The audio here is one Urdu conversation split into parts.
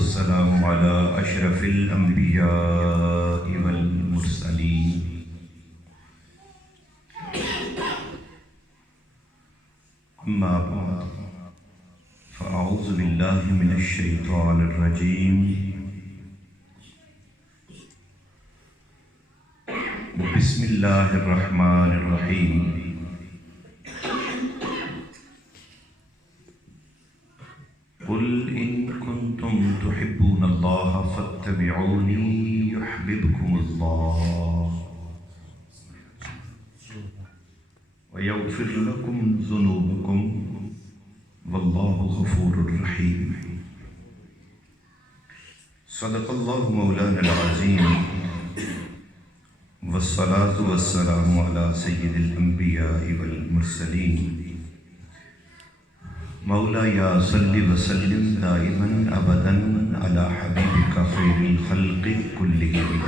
والسلام على أشرف الأنبياء والمرسلين أما بعد فأعوذ بالله من الشيطان الرجيم بسم الله الرحمن الرحيم قل إن كنتم تحبون الله فاتبعوني يحببكم الله ويغفر لكم ذنوبكم والله غفور رحيم. صدق الله مولانا العظيم والصلاة والسلام على سيد الأنبياء والمرسلين مولاي صل وسلم دائما أبدا على حبيبك خير الخلق كلهم.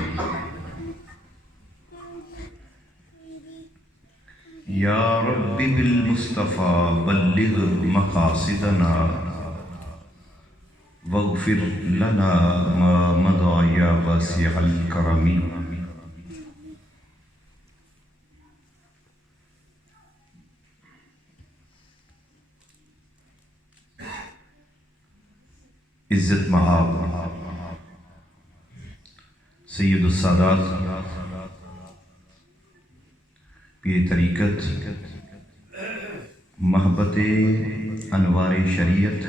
يا رب بالمصطفى بلغ مقاصدنا واغفر لنا ما مضى يا واسع الكرم. عزت مآب سید السادات پیر طریقت محبت انوار شریعت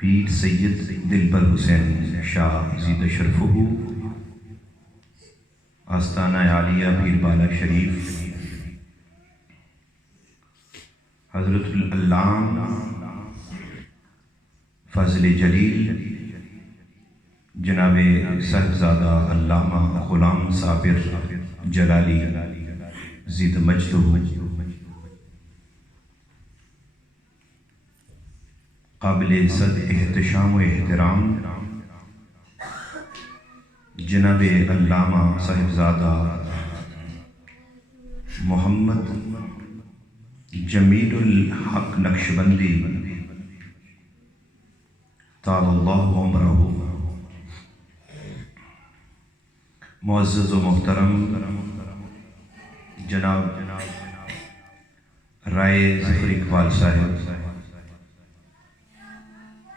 پیر سید دلبر حسین شاہ زید شرفہ آستانہ عالیہ پیر بالا شریف حضرت العلامہ فاضل جلیل جناب صاحبزادہ علامہ غلام صابر جلالی زید مجدہ قابل صد احتشام و احترام جناب علامہ صاحبزادہ محمد جمیل الحق نقشبندی طال اللہ عمرہ، معزز و محترم جناب رائے ظفر اقبال صاحب،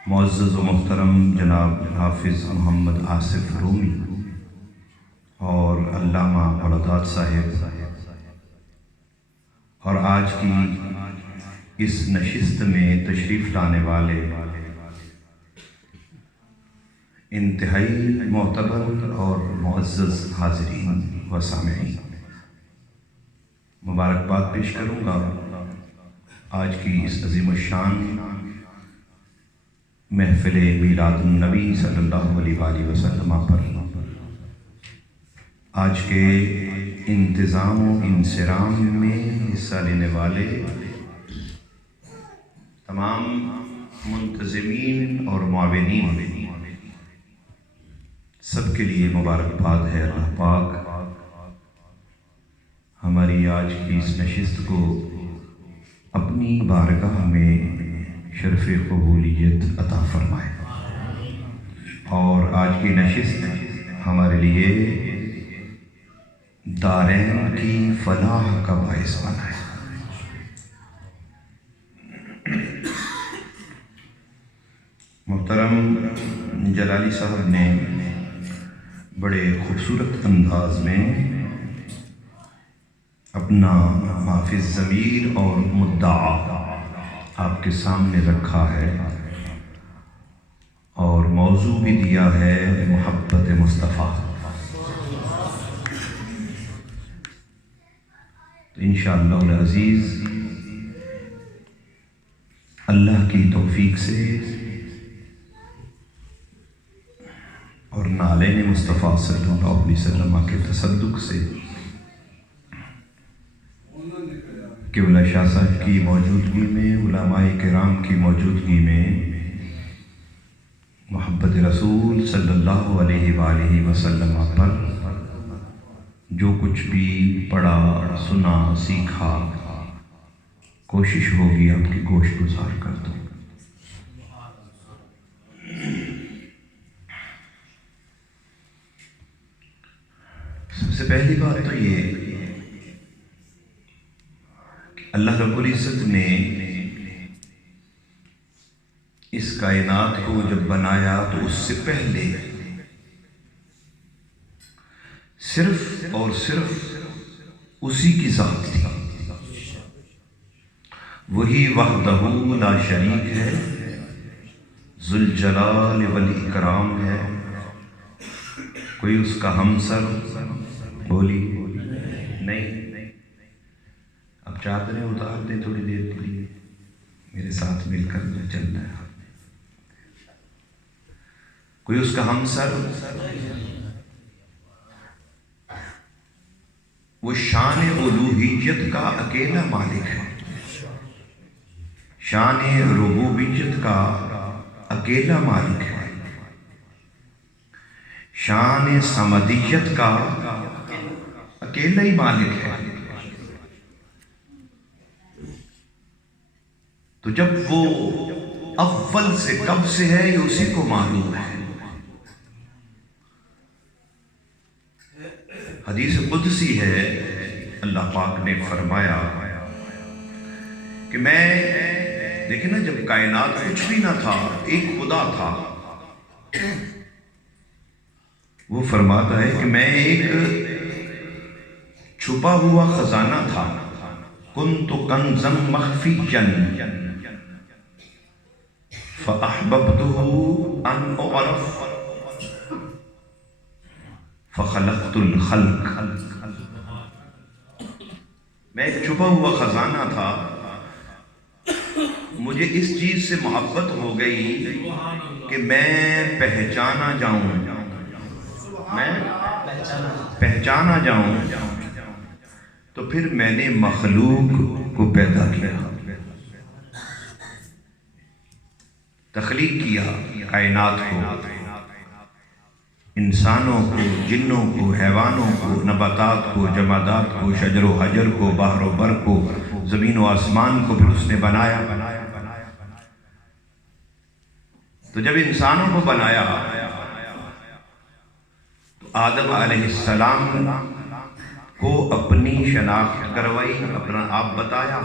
معزز و محترم جناب حافظ محمد آصف رومی اور علامہ بڑھداد صاحب، اور آج کی اس نشست میں تشریف لانے والے انتہائی معتبر اور معزز حاضرین و سامعین، مبارکباد پیش کروں گا آج کی اس عظیم الشان محفل میلاد النبی صلی اللہ علیہ وآلہ وسلم پر۔ آج کے انتظام و انصرام میں حصہ لینے والے تمام منتظمین اور معاونین سب کے لیے مبارکباد ہے۔ اللہ پاک ہماری آج کی اس نشست کو اپنی بارگاہ میں شرف قبولیت عطا فرمائے، اور آج کی نشست ہمارے لیے دارین کی فلاح کا باعث بنائے۔ محترم جلالی صاحب نے بڑے خوبصورت انداز میں اپنا معافی ضمیر اور مدعا آپ کے سامنے رکھا ہے، اور موضوع بھی دیا ہے محبت مصطفیٰ۔ تو انشاءاللہ العزیز اللہ کی توفیق سے اور نالین مصطفیٰ صلی اللہ علیہ وسلم کے تصدق سے قبلہ شاہ صاحب کی موجودگی میں، علماء کرام کی موجودگی میں، محبت رسول صلی اللہ علیہ وآلہ وسلم پر جو کچھ بھی پڑھا، سنا، سیکھا، کوشش ہوگی آپ کی گوش گزار کر دوں۔ سے پہلی بات تو یہ کہ اللہ رب العزت نے اس کائنات کو جب بنایا تو اس سے پہلے صرف اور صرف اسی کی ذات تھی، وہی وحدہ لا شریک ہے، ذوالجلال والاکرام ہے، کوئی اس کا ہمسر بولی نہیں۔ اب چادریں اتار دیں تھوڑی دیر کے لیے، میرے ساتھ مل کر چلنا ہے۔ کوئی اس کا ہمسر، وہ شان الوہیت کا اکیلا مالک ہے، شان ربوبیت کا اکیلا مالک ہے، شان صمدیت کا اکیلا ہی مالک ہے۔ تو جب وہ اول سے کب سے ہے یہ اسی کو معلوم ہے۔ حدیث قدسی ہے، اللہ پاک نے فرمایا کہ میں دیکھیں نا، جب کائنات کچھ بھی نہ تھا، ایک خدا تھا، وہ فرماتا ہے کہ میں ایک چھپا ہوا خزانہ تھا، کنت کنزا مخفیا فاحببته ان اعرف فخلقت الخلق۔ میں ایک چھپا ہوا خزانہ تھا، مجھے اس چیز سے محبت ہو گئی کہ میں پہچانا جاؤں، تو پھر میں نے مخلوق کو پیدا کیا، تخلیق کیا کائنات کو، انسانوں کو، جنوں کو، حیوانوں کو، نباتات کو، جمادات کو، شجر و حجر کو، بحر و بر کو، زمین و آسمان کو پھر اس نے بنایا۔ تو جب انسانوں کو بنایا تو آدم علیہ السلام کو اپنی شناخت کروائی، اپنا آپ بتایا،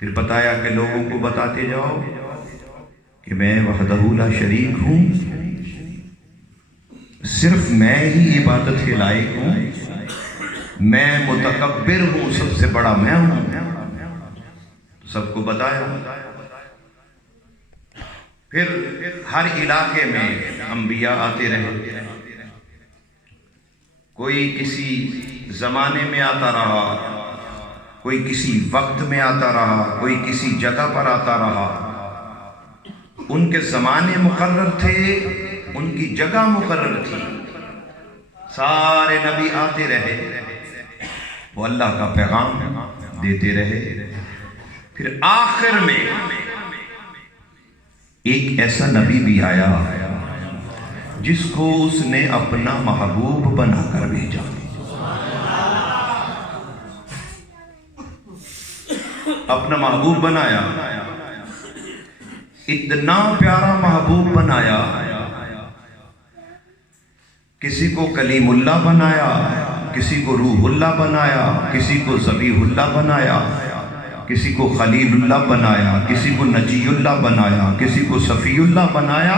پھر بتایا کہ لوگوں کو بتاتے جاؤ کہ میں وحدہ لا شریک ہوں، صرف میں ہی عبادت کے لائق ہوں، میں متکبر ہوں، سب سے بڑا میں ہوں، سب کو بتایا۔ پھر ہر علاقے میں انبیاء آتے رہے، کوئی کسی زمانے میں آتا رہا، کوئی کسی وقت میں آتا رہا، کوئی کسی جگہ پر آتا رہا، ان کے زمانے مقرر تھے، ان کی جگہ مقرر تھی، سارے نبی آتے رہے، وہ اللہ کا پیغام دیتے رہے۔ پھر آخر میں ایک ایسا نبی بھی آیا جس کو اس نے اپنا محبوب بنا کر بھیجا، اپنا محبوب بنایا، اتنا پیارا محبوب بنایا، کسی کو کلیم اللہ بنایا، کسی کو روح اللہ بنایا، کسی کو ذبیح اللہ بنایا، کسی کو خلیل اللہ بنایا، کسی کو نجی اللہ بنایا، کسی کو صفی اللہ بنایا،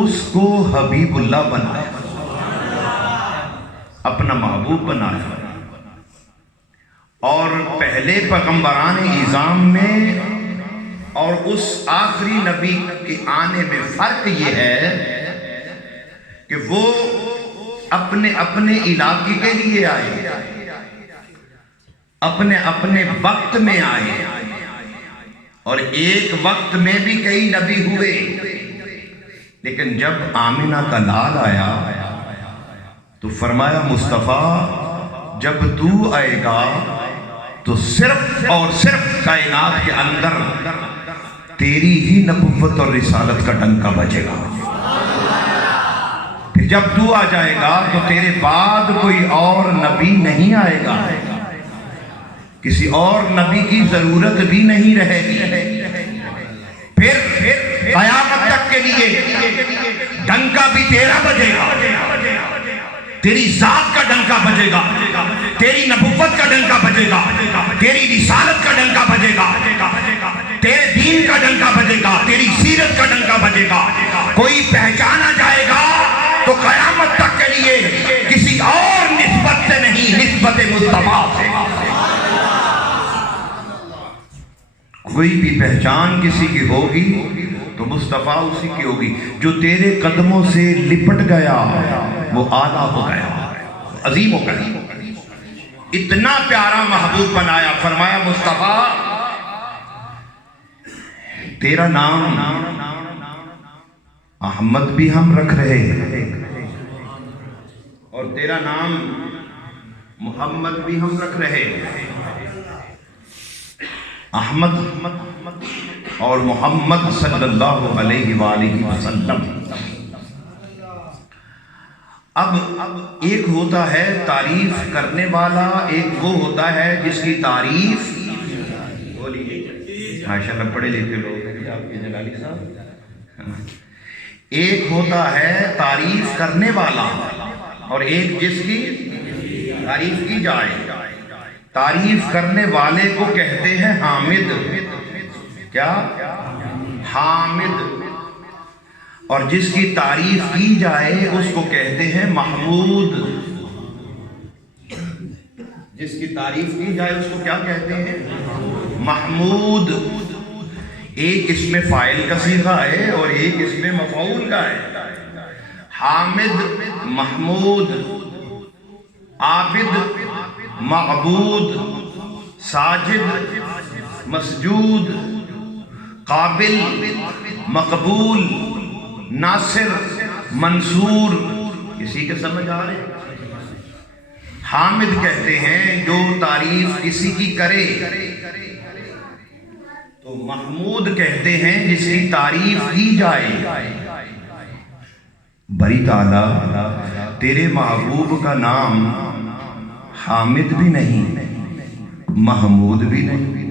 اس کو حبیب اللہ بنایا، اپنا محبوب بنایا۔ اور پہلے پیغمبران اعظام میں اور اس آخری نبی کے آنے میں فرق یہ ہے کہ وہ اپنے اپنے علاقے کے لیے آئے، اپنے اپنے وقت میں آئے، اور ایک وقت میں بھی کئی نبی ہوئے، لیکن جب آمنہ کا لال آیا تو فرمایا مصطفیٰ جب تو آئے گا تو صرف اور صرف کائنات کے اندر تیری ہی نبوت اور رسالت کا ڈنکا بجے گا، پھر جب تو آ جائے گا تو تیرے بعد کوئی اور نبی نہیں آئے گا، کسی اور نبی کی ضرورت بھی نہیں رہے گی، پھر قیامت تک کے لیے ڈنکا بھی تیرا بجے گا، تیری ذات کا ڈنکا بجے گا، تیری نبوت کا ڈنکا بجے گا، تیری رسالت کا ڈنکا بجے گا، تیرے دین کا ڈنکا بجے گا، تیری سیرت کا ڈنکا بجے گا۔ کوئی پہچانا جائے گا تو قیامت تک کے لیے کسی اور نسبت سے نہیں، نسبت مصطفیٰ سے۔ کوئی بھی پہچان کسی کی ہوگی تو مصطفیٰ اسی کی ہوگی۔ جو تیرے قدموں سے لپٹ گیا وہ اعلیٰ ہو گیا، عظیم ہو گیا۔ اتنا پیارا محبوب بنایا، فرمایا مصطفیٰ تیرا نام احمد بھی ہم رکھ رہے ہیں اور تیرا نام محمد بھی ہم رکھ رہے ہیں۔ احمد اور محمد صلی اللہ علیہ وآلہ وسلم۔ اب ایک ہوتا ہے تعریف کرنے والا، ایک وہ ہوتا ہے جس کی تعریف، ماشاءاللہ پڑھے لکھے لوگ ہیں آپ کے جلالی صاحب، ایک ہوتا ہے تعریف کرنے والا اور ایک جس کی تعریف کی جائے۔ تعریف کرنے والے کو کہتے ہیں حامد، کیا؟ حامد۔ اور جس کی تعریف کی جائے اس کو کہتے ہیں محمود۔ جس کی تعریف کی جائے اس کو کیا کہتے ہیں؟ محمود۔ ایک اس میں فاعل کا صیغہ ہے اور ایک اس میں مفعول کا ہے۔ حامد محمود، عابد معبود، ساجد مسجود، قابل مقبول، ناصر منصور۔ کسی کے سمجھ آ رہے؟ حامد کہتے ہیں جو تعریف کسی کی کرے، تو محمود کہتے ہیں جس کی تعریف کی جائے۔ بری تعالیٰ تیرے محبوب کا نام حامد بھی نہیں، محمود بھی نہیں،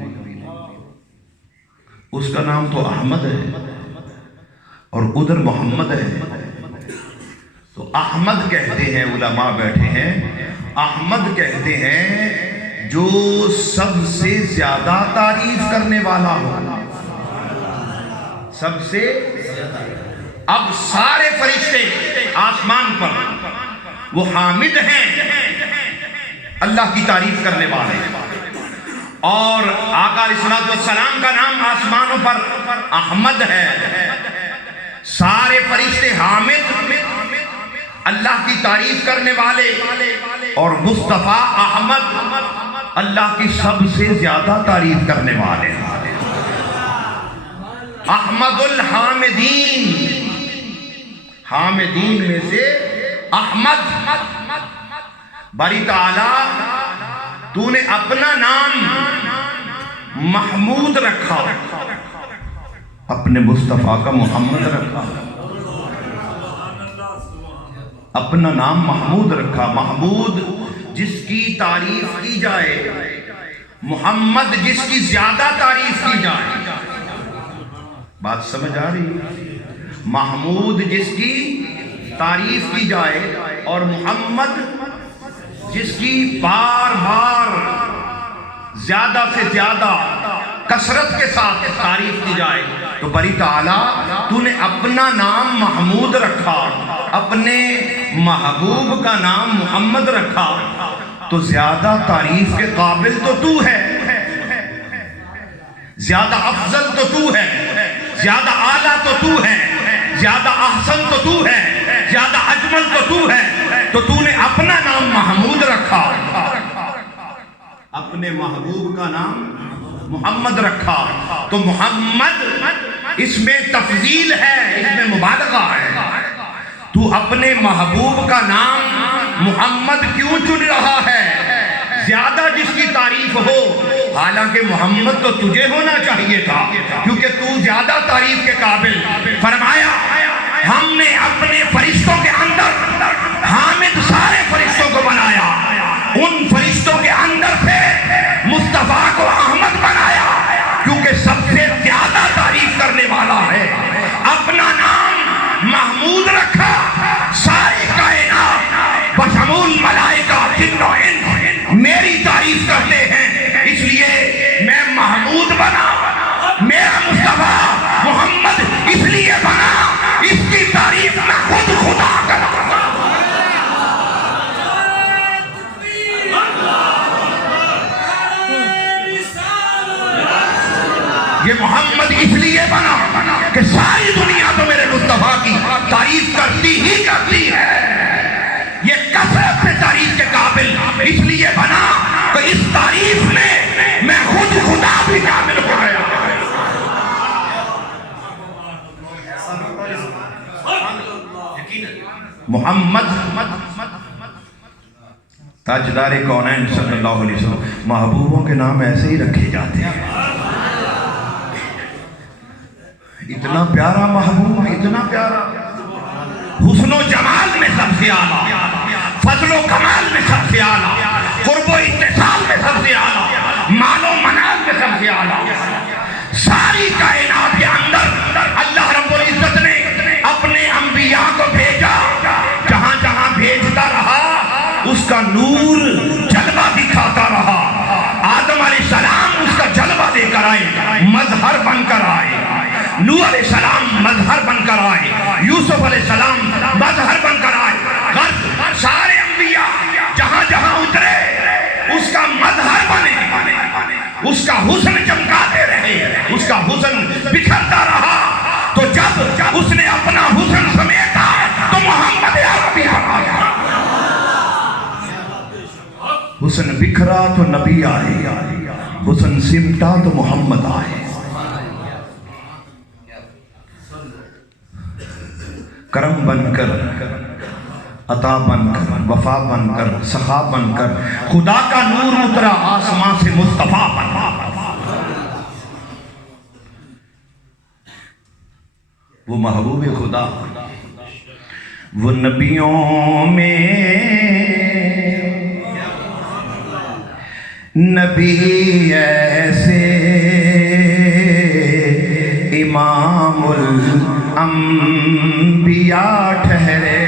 اس کا نام تو احمد ہے اور ادھر محمد ہے۔ تو احمد کہتے ہیں، علماء بیٹھے ہیں، احمد کہتے ہیں جو سب سے زیادہ تعریف کرنے والا ہو، سب سے۔ اب سارے فرشتے آسمان پر وہ حامد ہیں، اللہ کی تعریف کرنے والے، اور آقا علیہ السلام کا نام آسمانوں پر احمد ہے۔ سارے فرشتے حامد، اللہ کی تعریف کرنے والے، اور مصطفیٰ احمد اللہ کی سب سے زیادہ تعریف کرنے والے۔ احمد الحامدین، حامدین میں سے احمد۔ باری تعالیٰ تو نے اپنا نام محمود رکھا، اپنے مصطفیٰ کا محمد رکھا، اپنا نام محمود رکھا۔ محمود جس کی تعریف کی جائے، محمد جس کی زیادہ تعریف کی جائے۔ بات سمجھ آ رہی؟ محمود جس کی تعریف کی جائے اور محمد جس کی بار بار زیادہ سے زیادہ کثرت کے ساتھ تعریف کی جائے۔ تو بری تعالیٰ تو نے اپنا نام محمود رکھا، اپنے محبوب کا نام محمد رکھا، تو زیادہ تعریف کے قابل تو تو ہے، زیادہ افضل تو تو ہے، زیادہ اعلیٰ تو تو ہے، زیادہ احسن تو تو ہے، زیادہ اجمل تو تو ہے۔ تو تو نے اپنا نام محمود رکھا، اپنے محبوب کا نام محمد رکھا۔ تو محمد اس میں تفضیل ہے، اس میں مبالغہ ہے۔ تو اپنے محبوب کا نام محمد کیوں چن رہا ہے؟ زیادہ جس کی تعریف ہو، حالانکہ محمد تو تجھے ہونا چاہیے تھا کیونکہ تو زیادہ تعریف کے قابل۔ فرمایا ہم نے اپنے فرشتوں کے اندر حامد سارے فرشتوں کو بنایا، ان فرشتوں کے اندر سے مصطفیٰ کو احمد بنایا کیونکہ سب سے زیادہ تعریف کرنے والا ہے۔ اپنا نام محمود رکھا، ساری کائنات بشمول محمد تاجدار کونین صلی اللہ علیہ وسلم. محبوبوں کے نام ایسے ہی رکھے جاتے ہیں. اتنا پیارا محبوب، اتنا پیارا، حسن و جمال میں سب سے اعلیٰ، فضل و کمال میں سب سے اعلیٰ، قرب و اتصال میں سب سے اعلیٰ، مال و منال میں سب سے اعلیٰ. ساری کائنات کے اندر اللہ رب العزت نے اپنے انبیاء کو بھیجا. جہاں جہاں بھیجتا رہا اس کا نور جلوہ دکھاتا رہا. آدم علیہ السلام اس کا جلوہ دے کر آئے، مظہر بن کر آئے. نوح علیہ السلام مظہر بن کر آئے. یوسف علیہ السلام مظہر بن کر آئے. سارے انبیاء جہاں جہاں اترے اس کا مظہر بنے، اس کا حسن چمکاتے رہے، اس کا حسن بکھرتا رہا. تو جب اس نے اپنا حسن سمیٹا تو محمد عربی آیا. حسن بکھرا تو نبی آئے، حسن سمٹا تو محمد آئے. کرم بن کر، عطا بن کر، وفا بن کر، سخا بن کر، خدا کا نور اترا آسمان سے مصطفیٰ بن کر. وہ محبوب خدا، وہ نبیوں میں نبی ایسے، امام الانبیاء ٹھہرے.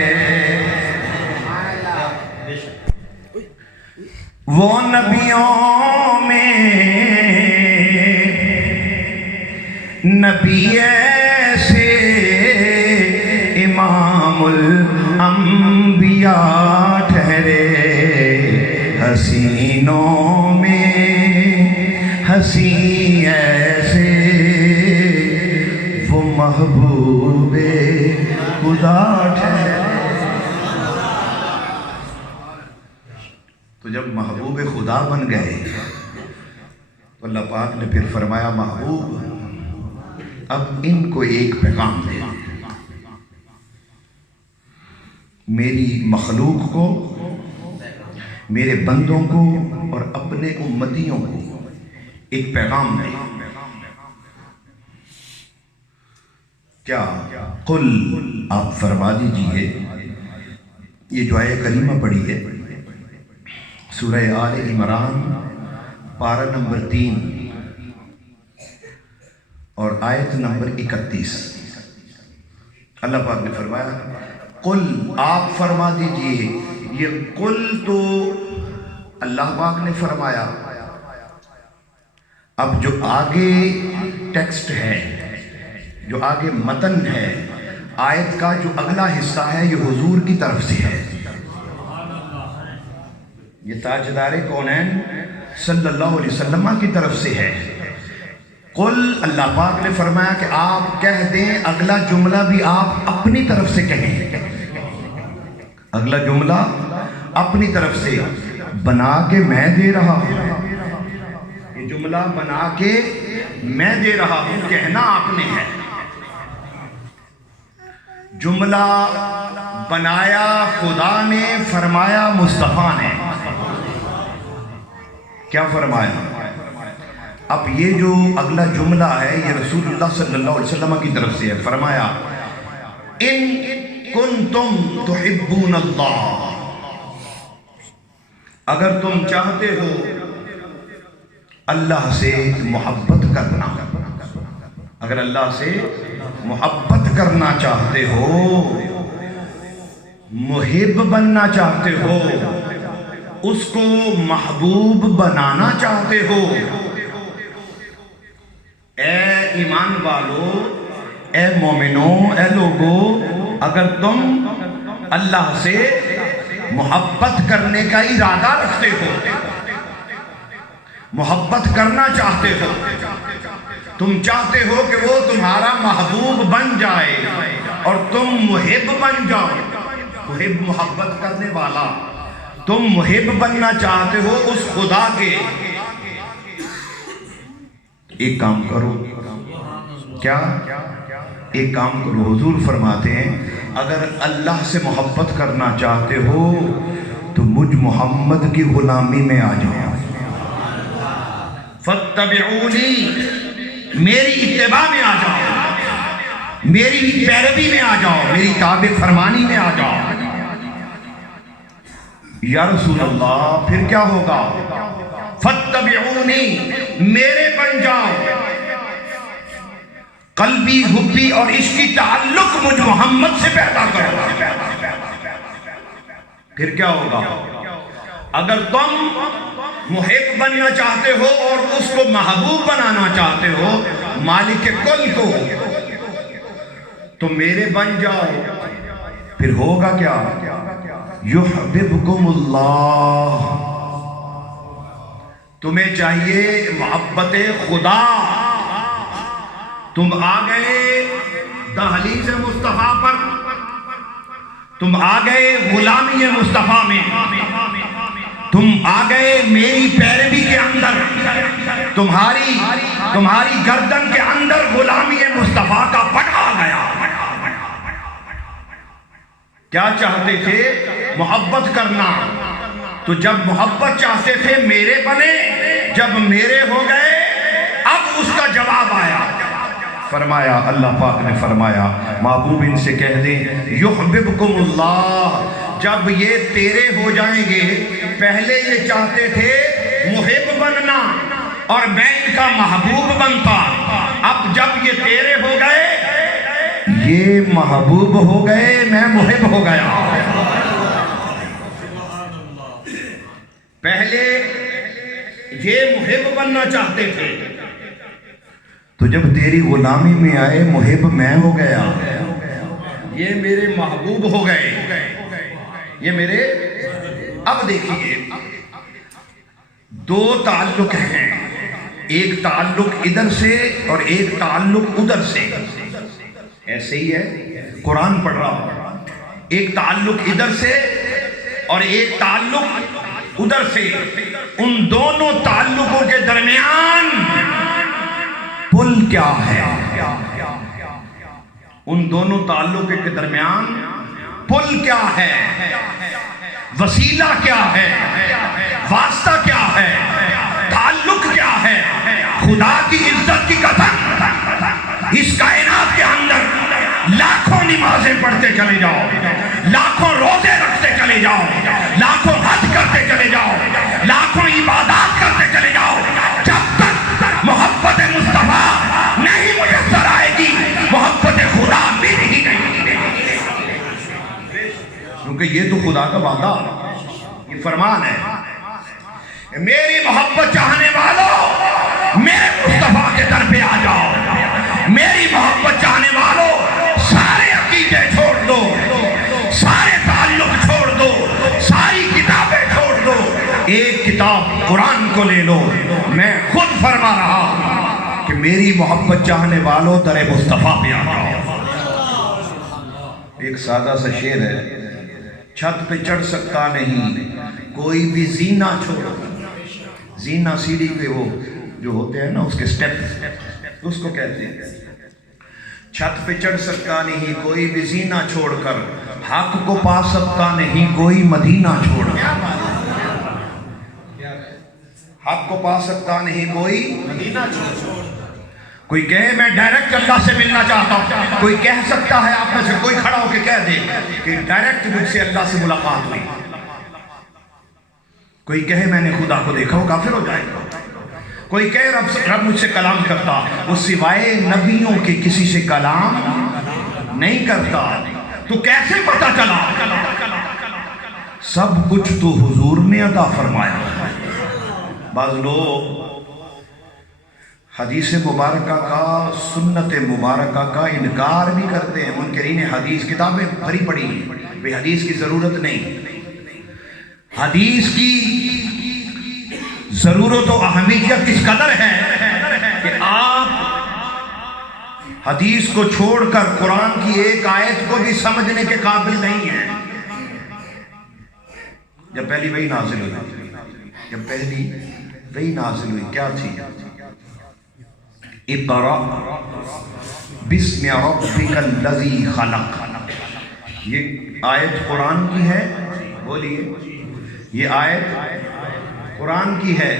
وہ نبیوں میں نبی ایسے، امام الانبیاء ٹھہرے. حسینوں میں حسین ایسے، وہ محبوب خدا ٹھہرے. تو جب محبوب خدا بن گئے تو اللہ پاک نے پھر فرمایا محبوب اب ان کو ایک پیغام دے. میری مخلوق کو، میرے بندوں کو اور اپنے امتیوں کو ایک پیغام دے. کیا؟ قل، آپ فرما دیجئے. یہ جو آیہ کریمہ پڑھی ہے سورہ آل عمران پارہ نمبر 3 اور آیت نمبر 31. اللہ پاک نے فرمایا قل، آپ فرما دیجئے. یہ قل تو اللہ پاک نے فرمایا. اب جو آگے ٹیکسٹ ہے، جو آگے متن ہے، آیت کا جو اگلا حصہ ہے، یہ حضور کی طرف سے ہے. یہ تاجدار کونین صلی اللہ علیہ وسلم کی طرف سے ہے. قل، اللہ پاک نے فرمایا کہ آپ کہہ دیں. اگلا جملہ بھی آپ اپنی طرف سے کہیں. اگلا جملہ اپنی طرف سے بنا کے میں دے رہا ہوں. یہ جملہ بنا کے میں دے رہا ہوں، کہنا آپ نے ہے. جملہ بنایا خدا نے، فرمایا مصطفیٰ نے. کیا فرمایا؟ اب یہ جو اگلا جملہ ہے یہ رسول اللہ صلی اللہ علیہ وسلم کی طرف سے ہے. فرمایا ان کنتم تحبون اللہ، اگر تم چاہتے ہو اللہ سے محبت کرنا، اگر اللہ سے محبت کرنا چاہتے ہو، محب بننا چاہتے ہو، اس کو محبوب بنانا چاہتے ہو، اے ایمان والو، اے مومنوں، اے لوگو، اگر تم اللہ سے محبت کرنے کا ارادہ رکھتے ہو، محبت کرنا چاہتے ہو، تم چاہتے ہو کہ وہ تمہارا محبوب بن جائے اور تم محب بن جاؤ. محب محبت کرنے والا، تم محب بننا چاہتے ہو اس خدا کے. ایک کام کرو. کیا؟ ایک کام کرو، حضور فرماتے ہیں اگر اللہ سے محبت کرنا چاہتے ہو تو مجھ محمد کی غلامی میں آ جاؤ، فاتبعونی، میری اتباع میں آ جاؤ، میری پیروی میں آ جاؤ، میری تابع فرمانی میں آ جاؤ۔ یا رسول اللہ پھر کیا ہوگا؟ فاتبعونی، میرے بن جاؤ، قلبی حبی اور عشقی تعلق مجھ محمد سے پیدا کرو۔ پھر کیا ہوگا؟ اگر تم محب بننا چاہتے ہو اور اس کو محبوب بنانا چاہتے ہو، مالک کل کو، تو میرے بن جاؤ۔ پھر ہوگا کیا؟ یحببکم اللہ، تمہیں چاہیے محبت خدا۔ تم آ گئے دہلیز مصطفیٰ پر، تم آ گئے غلامی مصطفیٰ میں، تم آ گئے میری پیروی کے اندر، تمہاری گردن کے اندر غلامی مصطفیٰ کا پٹ آ گیا۔ کیا چاہتے تھے؟ محبت کرنا، تو جب محبت چاہتے تھے میرے بنے، جب میرے ہو گئے اب اس کا جواب آیا۔ فرمایا، اللہ پاک نے فرمایا محبوب ان سے کہہ دیں یحببکم اللہ، جب یہ تیرے ہو جائیں گے، پہلے یہ چاہتے تھے محب بننا اور میں ان کا محبوب بنتا، اب جب یہ تیرے ہو گئے، یہ محبوب ہو گئے، میں محب ہو گیا۔ پہلے یہ محب بننا چاہتے تھے، تو جب تیری غلامی میں آئے محب میں ہو گیا، یہ میرے محبوب ہو گئے، یہ میرے۔ اب دیکھیے دو تعلق ہیں، ایک تعلق ادھر سے اور ایک تعلق ادھر سے، ایسے ہی ہے قرآن پڑھ رہا ہوں، ایک تعلق ادھر سے اور ایک تعلق ادھر سے، ان دونوں تعلقوں کے درمیان پل کیا ہے؟ ان دونوں تعلقوں کے درمیان پل کیا ہے؟ وسیلہ کیا ہے؟ واسطہ کیا ہے؟ تعلق کیا ہے؟ خدا کی عزت کی قسم، اس کائنات کے اندر لاکھوں نمازیں پڑھتے چلے جاؤ، لاکھوں روزے رکھتے چلے جاؤ، لاکھوں حج کرتے چلے جاؤ، لاکھوں عبادات کرتے چلے جاؤ، جب تک محبت مصطفیٰ نہیں میسر آئے گی، محبت خدا ملے ہی نہیں، کیونکہ یہ تو خدا کا وعدہ، یہ فرمان ہے۔ میری محبت چاہنے والوں میرے مصطفیٰ کے در پہ آ جاؤ، میری محبت چاہنے والوں سارے عقیدے چھوڑ دو، سارے تعلق چھوڑ دو، ساری کتابیں چھوڑ دو، ایک کتاب قرآن کو لے لو۔ میں خود فرما رہا ہوں کہ میری محبت چاہنے والوں در مصطفیٰ پہ آ جاؤ۔ ایک سادہ سا شعر ہے، چھت پہ چڑھ سکتا نہیں کوئی بھی زینہ چھوڑو، زینہ سیڑھی پہ وہ جو ہوتے ہیں نا اس کے سٹیپ، اس کو کہتے ہیں۔ چھت پہ چڑھ سکتا نہیں کوئی بھی زینہ چھوڑ کر، حق کو پا سکتا نہیں کوئی مدینہ چھوڑ کر، حق کو پا سکتا نہیں کوئی مدینہ چھوڑ۔ کوئی کہے میں ڈائریکٹ اللہ سے ملنا چاہتا ہوں، کوئی کہہ سکتا ہے آپ میں سے کوئی کھڑا ہو کے کہہ دے کہ ڈائریکٹ مجھ سے اللہ سے ملاقات ہوئی، کوئی کہے میں نے خدا کو دیکھا، وہ کافر ہو جائے گا۔ کوئی کہے رب مجھ سے کلام کرتا، وہ سوائے نبیوں کے کسی سے کلام نہیں کرتا، تو کیسے پتا چلا؟ سب کچھ تو حضور نے عطا فرمایا۔ بعض لوگ حدیث مبارکہ کا، سنت مبارکہ کا انکار بھی کرتے ہیں، منکرین حدیث کتابیں بھری پڑی ہیں، بے حدیث کی ضرورت نہیں۔ حدیث کی ضرورت و اہمیت کس قدر ہے کہ آپ حدیث کو چھوڑ کر قرآن کی ایک آیت کو بھی سمجھنے کے قابل نہیں ہیں۔ جب پہلی وحی نازل ہوئی، جب پہلی وحی نازل ہوئی کیا تھی؟ اقرأ بسم ربک الذی خلق. یہ آیت قرآن کی ہے. بولیے، یہ آیت قرآن کی ہے.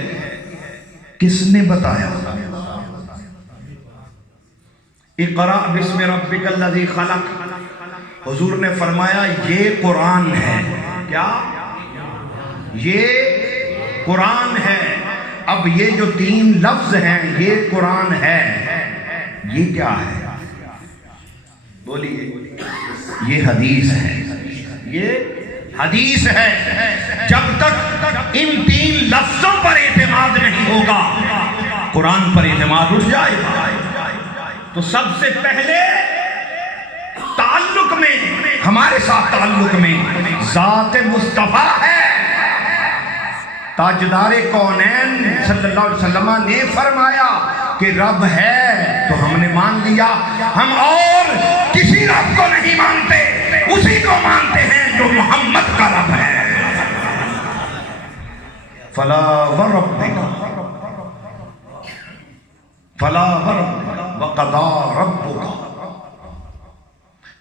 کس نے بتایا؟ اقرأ بسم ربک الذی خلق. حضور نے فرمایا یہ قرآن ہے. کیا؟ یہ قرآن ہے. اب یہ جو 3 لفظ ہیں یہ قرآن ہے. یہ کیا ہے؟ بولیے. یہ حدیث ہے. یہ حدیث ہے. جب تک ان 3 لفظوں پر اعتماد نہیں ہوگا قرآن پر اعتماد اٹھ جائے گا. تو سب سے پہلے تعلق میں، ہمارے ساتھ تعلق میں ذات مصطفیٰ ہے. تاجدار کونین صلی اللہ علیہ وسلم نے فرمایا کہ رب ہے تو ہم نے مان لیا. ہم اور کسی رب کو نہیں مانتے، اسی کو مانتے ہیں جو محمد کا رب ہے. فلا وربک فلا وربک وقضا ربک.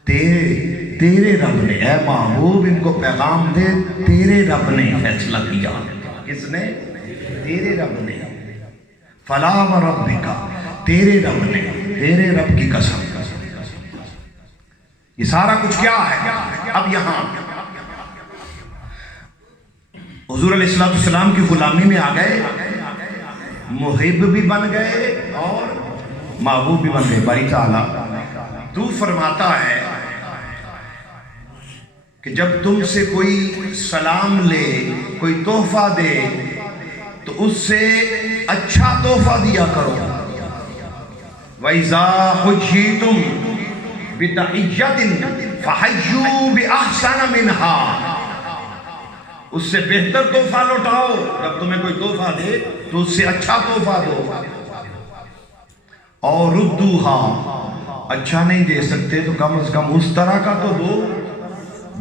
تیرے رب نے، اے محبوب ان کو پیغام دے، تیرے رب نے فیصلہ کیا. کس نے؟ تیرے رب نے. فلا وربک، تیرے رب نے، تیرے رب کی قسم. یہ سارا کچھ کیا ہے؟ اب یہاں حضور علیہ السلام کی غلامی میں آ گئے، محب بھی بن گئے اور محبوب بھی بن گئے. باری تعالیٰ تو فرماتا ہے کہ جب تم سے کوئی سلام لے، کوئی تحفہ دے تو اس سے اچھا تحفہ دیا کرو. وَإِذَا حُيِّيتُم بِتَحِيَّةٍ فَحَيُّوا بِأَحْسَنَ مِنْهَا. اس سے بہتر تحفہ لوٹاؤ. جب تمہیں کوئی تحفہ دے تو اس سے اچھا تحفہ دو. اور ردوها، اچھا نہیں دے سکتے تو کم از کم اس طرح کا تو دو.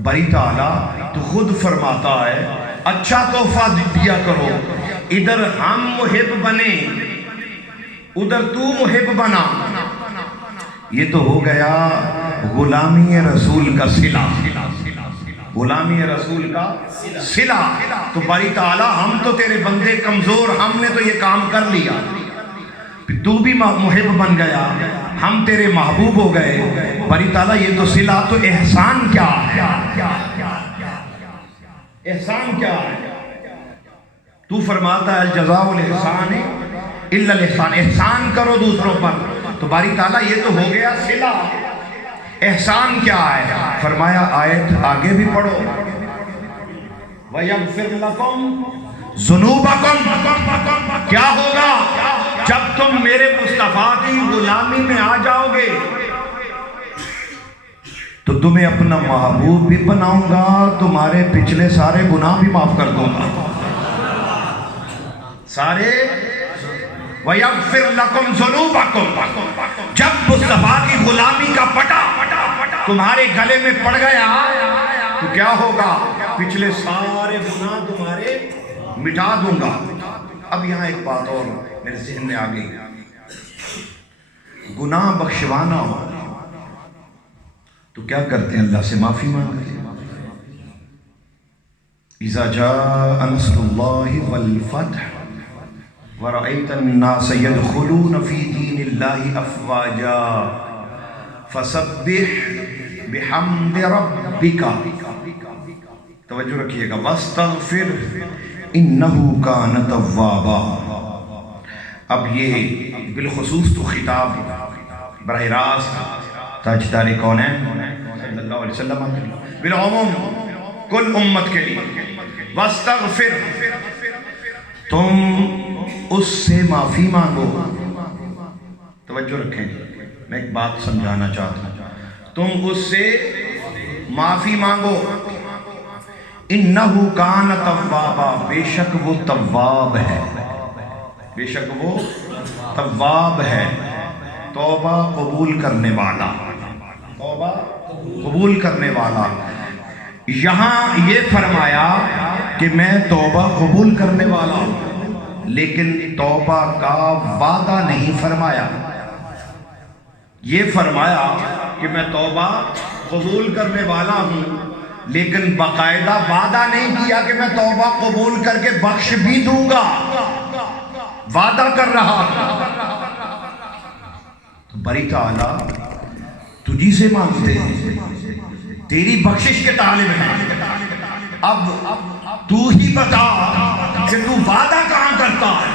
باری تعالیٰ تو خود فرماتا ہے اچھا تحفہ دیا کرو. ادھر ہم محب بنے، ادھر تو محب بنا. یہ تو ہو گیا غلامی رسول کا صلہ. غلامی رسول کا صلہ. تو باری تعالیٰ ہم تو تیرے بندے کمزور، ہم نے تو یہ کام کر لیا. تو بھی محب بن گیا، ہم تیرے محبوب ہو گئے. باری تعالیٰ یہ تو صلہ. تو احسان کیا ہے؟ احسان کیا ہے؟ تو فرماتا ہے الجزاء الاحسان الا الاحسان. احسان کرو دوسروں پر. تو باری تعالیٰ یہ تو ہو گیا صلہ. احسان کیا ہے؟ فرمایا آیت آگے بھی پڑھو. وَيَغْفِرْ لَكُمْ ذُنُوبَكُمْ. کیا ہوگا جب تم میرے مصطفیٰ کی غلامی میں آ جاؤ گے تو تمہیں اپنا محبوب بھی بناؤں گا، تمہارے پچھلے سارے گناہ بھی معاف کر دوں گا. سارے. وَيَغْفِرْ لَكُمْ ذُنُوبَكُمْ. جب مصطفیٰ کی غلامی کا پٹا تمہارے گلے میں پڑ گیا تو کیا ہوگا؟ پچھلے سارے گناہ تمہارے مٹا دوں گا. اب یہاں ایک بات اور میرے ذہن میں آ گئی. گناہ بخشوانا ہو تو کیا کرتے ہیں؟ اللہ سے معافی مانگتے ہیں. اذا جاء نصر اللہ والفتح ورأيت الناس يدخلون في دين الله افواجا فسبح بحمد ربك. توجہ رکھیے گا. واستغفر انه كان توابا. اب یہ بالخصوص تو خطاب براہ راست تاجدار کونین صلی اللہ علیہ وسلم بالعموم کل امت کے لیے. واستغفر، تم اس سے معافی مانگو. توجہ رکھیں، میں ایک بات سمجھانا چاہتا ہوں. تم اس سے معافی مانگو. انہو کان توابا، بے شک وہ تواب ہے. بے شک وہ تواب ہے، توبہ قبول کرنے والا. توبہ قبول کرنے والا. یہاں یہ فرمایا کہ میں توبہ قبول کرنے والا ہوں، لیکن توبہ کا وعدہ نہیں فرمایا. یہ فرمایا کہ میں توبہ قبول کرنے والا ہوں، لیکن باقاعدہ وعدہ نہیں کیا کہ میں توبہ قبول کر کے بخش بھی دوں گا، وعدہ کر رہا تو بری تعالیٰ تجھی سے مانگتے ہیں، تیری بخشش کے طالب ہیں، اب تو ہی بتا کہ تو وعدہ کہاں کرتا ہے،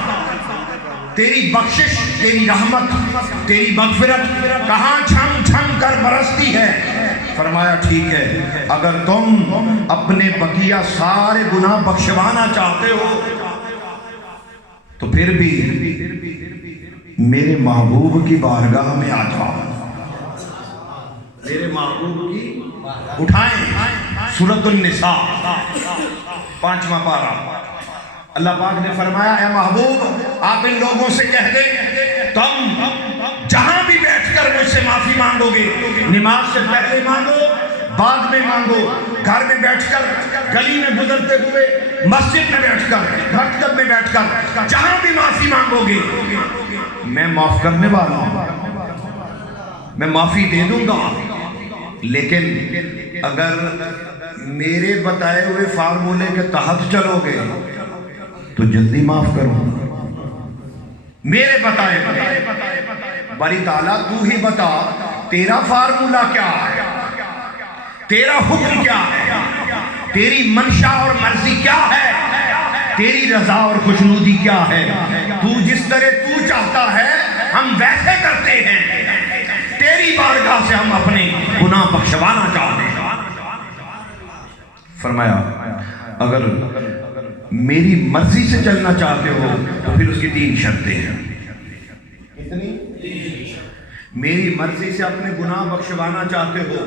تیری بخشش، تیری رحمت، تیری مغفرت کہاں چھم چھم کر برستی ہے؟ فرمایا ٹھیک ہے، اگر تم اپنے بقیہ سارے گناہ بخشوانا چاہتے ہو تو پھر بھی میرے محبوب کی بارگاہ میں آ جاؤ، میرے محبوب کی اٹھائیں سورۃ النساء 5واں پارہ، اللہ پاک نے فرمایا اے محبوب آپ ان لوگوں سے کہہ دیں تم جہاں بھی بیٹھ کر مجھ سے معافی مانگو گے، نماز سے پہلے مانگو، بعد میں مانگو، گھر میں بیٹھ کر، گلی میں گزرتے ہوئے، مسجد میں بیٹھ کر، مکتب میں بیٹھ کر، جہاں بھی معافی مانگو گے میں معاف کرنے والا ہوں، میں معافی دے دوں گا، لیکن اگر میرے بتائے ہوئے فارمولے کے تحت چلو گے تو جلدی معاف کروں، میرے بتائے ہوئے، باری تعالیٰ تو ہی بتا تیرا فارمولہ کیا ہے، تیرا حکم کیا ہے، تیری منشا اور مرضی کیا ہے، تیری رضا اور خوشنودی کیا ہے، تو جس طرح تو چاہتا ہے ہم ویسے کرتے ہیں، تیری بارگاہ سے ہم اپنے گناہ بخشوانا چاہتے ہیں۔ فرمایا اگر میری مرضی سے چلنا چاہتے ہو تو پھر اس کی 3 شرطیں ہیں، میری مرضی سے اپنے گناہ بخشوانا چاہتے ہو،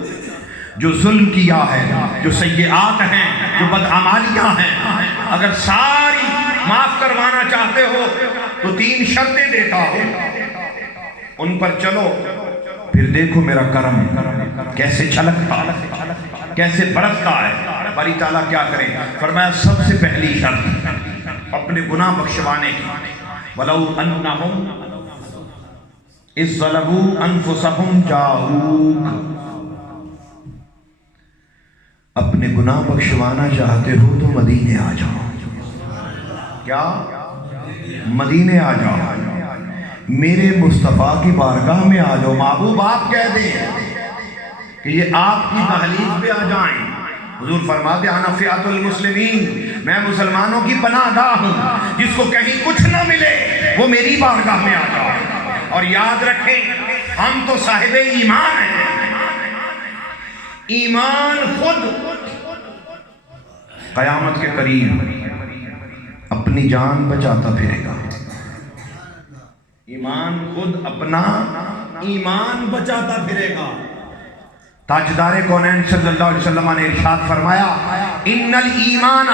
جو ظلم کیا ہے، جو سیئات ہیں، جو بدعمالیاں ہیں، اگر ساری معاف کروانا چاہتے ہو تو 3 شرطیں دیتا ہوں، ان پر چلو، پھر دیکھو میرا کرم کیسے چھلکتا، کیسے برستا ہے۔ باری تعالیٰ کیا کریں؟ فرمایا سب سے پہلی شرط اپنے گناہ بخشوانے کی، وَلَوْ أَنَّهُمْ إِذْ ظَلَمُوا أَنفُسَهُمْ جَاءُوكَ، اپنے گناہ بخشوانا چاہتے ہو تو مدینے آ جاؤ، کیا؟ مدینے آ جاؤ، میرے مصطفیٰ کی بارگاہ میں آ جاؤ، محبوب آپ کہہ دیں کہ یہ آپ کی تحلیل پہ آ جائیں۔ حضور فرماتے ہیں انا فئۃ المسلمین، میں مسلمانوں کی پناہ گاہ ہوں، جس کو کہیں کچھ نہ ملے وہ میری بارگاہ میں آ جائے، اور یاد رکھیں ہم تو صاحب ایمان ہیں، ایمان خود قیامت کے قریب اپنی جان بچاتا پھرے گا، ایمان خود اپنا ایمان بچاتا پھرے گا۔ تاجدار کونین صلی اللہ علیہ وسلم نے ارشاد فرمایا ان الایمان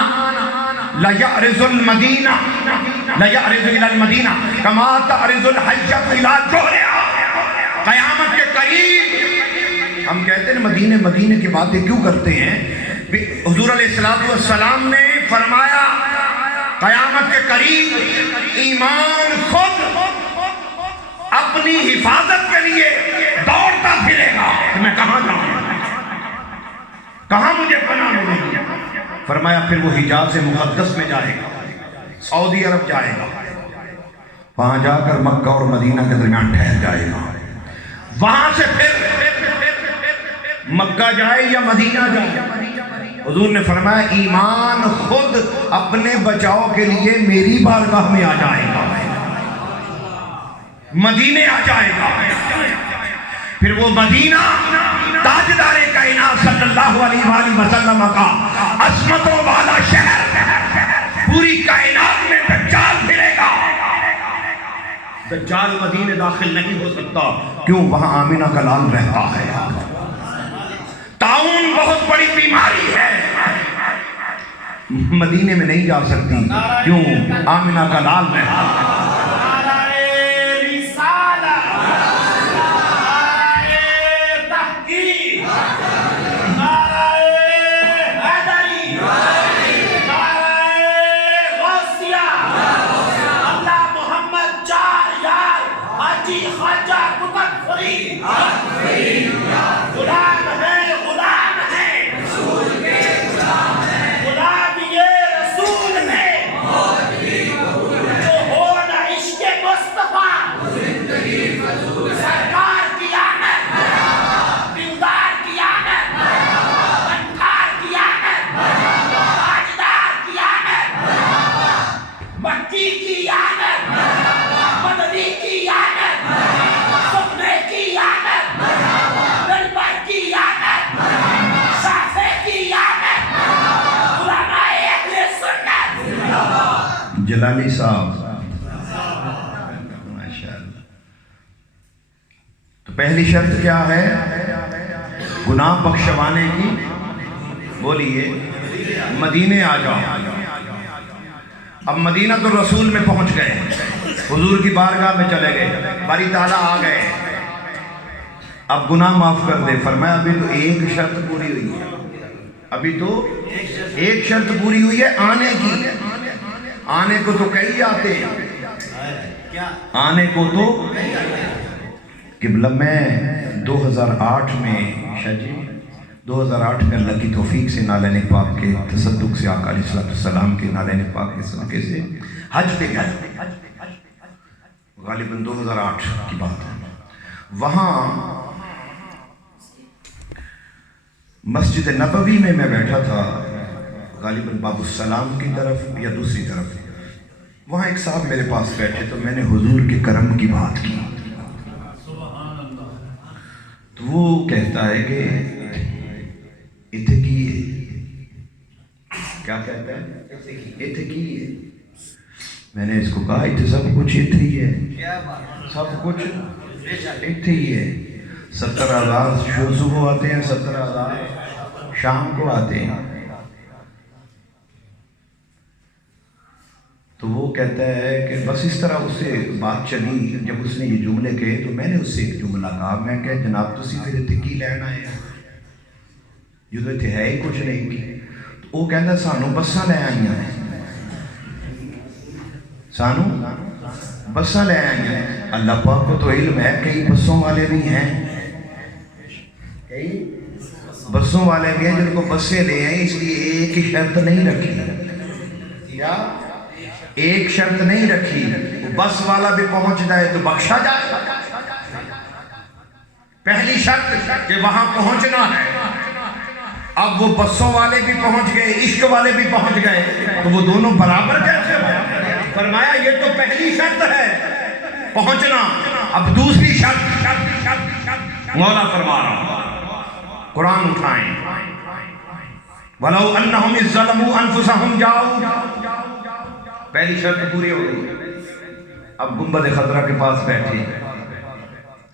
لیعرض المدینہ لیعرض الى المدینہ کما تعرض الحجۃ الى جوہرہا، قیامت کے قریب ہم کہتے ہیں مدینے کی باتیں کیوں کرتے ہیں؟ حضور علیہ السلام نے فرمایا قیامت کے قریب ایمان خود اپنی حفاظت کے لیے دوڑتا پھرے گا کہ میں کہاں جاؤں، کہاں مجھے پناہ ملے گی۔ فرمایا پھر وہ حجاز مقدس میں جائے گا، سعودی عرب جائے گا، وہاں جا کر مکہ اور مدینہ کے درمیان ٹھہر جائے گا، وہاں سے پھر مکہ جائے یا مدینہ جائے، حضور نے فرمایا ایمان خود اپنے بچاؤ کے لیے میری بارگاہ میں آ جائے گا، مدینے آ جائے گا، پھر وہ مدینہ تاجدار کائنات صلی اللہ علیہ وآلہ وسلم کا عظمتوں والا شہر، پوری کائنات میں دجال پھرے گا، دجال مدینے داخل نہیں ہو سکتا، کیوں؟ وہاں آمنہ کا لال رہتا ہے، طاعون بہت بڑی بیماری ہے، مدینے میں نہیں جا سکتی، کیوں؟ آمنہ کا لال رہتا ہے۔ خواجہ کتب فری جلالی صاحب ماشاءاللہ. تو پہلی شرط کیا ہے؟ گناہ بخشوانے کی. بولیے مدینے آ جاؤ. اب مدینہ تو رسول میں پہنچ گئے، حضور کی بارگاہ میں چلے گئے، باری تعالیٰ آ گئے، اب گناہ معاف کر دے. فرمایا ابھی تو ایک شرط پوری ہوئی ہے، ابھی تو ایک شرط پوری ہوئی ہے آنے کی. آنے کو تو کئی آتے ہیں، آنے کو تو. قبلہ میں 2008 میں 2008 میں اللہ کی توفیق سے نالین پاک کے تصدق سے آقا علیہ السلام کے نالین پاک کے صدقے سے حج پہ گئے. غالباً 2008 کی بات ہے. وہاں مسجد نبوی میں بیٹھا تھا، غالباً باب السلام کی طرف یا دوسری طرف. وہاں ایک صاحب میرے پاس بیٹھے تو میں نے حضور کے کرم کی بات کی. تو وہ کہتا ہے کہ اتھے کی ہے. کیا کہتا ہے؟ اتھے کی ہے. میں نے اس کو کہا اتھے سب کچھ اتھے ہی ہے، سب کچھ اتھے ہی ہے. 70,000 صبح آتے ہیں، 70,000 شام کو آتے ہیں. تو وہ کہتا ہے کہ بس اس طرح اس سے بات چلی. جب اس نے یہ جملے کہے تو میں نے اس سے ایک جملہ کہا، میں کہ جناب تسی پھر اتھے کی لین آئے ہیں جو تو اتھے ہے ہی کچھ نہیں کی. تو وہ کہتا سانو بساں لے آئی ہیں، سانو بساں لے آئی ہیں. اللہ پاک کو تو علم ہے کئی بسوں والے بھی ہیں، کئی بسوں والے بھی ہیں جن کو بسیں لے آئیں. اس لیے ایک ہی شرط نہیں رکھی، کیا ایک شرط نہیں رکھی. بس والا بھی پہنچ جائے تو بخشا جائے. پہلی شرط کہ وہاں پہنچنا ہے. اب وہ بسوں والے بھی پہنچ گئے، عشق والے بھی پہنچ گئے، تو وہ دونوں برابر کیسے ہوئے؟ فرمایا یہ تو پہلی شرط ہے پہنچنا. اب دوسری شرط مولا فرما رہا، قرآن اٹھائیں. وَلَوْ أَنَّهُمْ إِذْ ظَلَمُوا أَنفُسَهُمْ جَاءُوا. پہلی شرط پوری ہو گئی. اب گنبد خضرا کے پاس بیٹھے،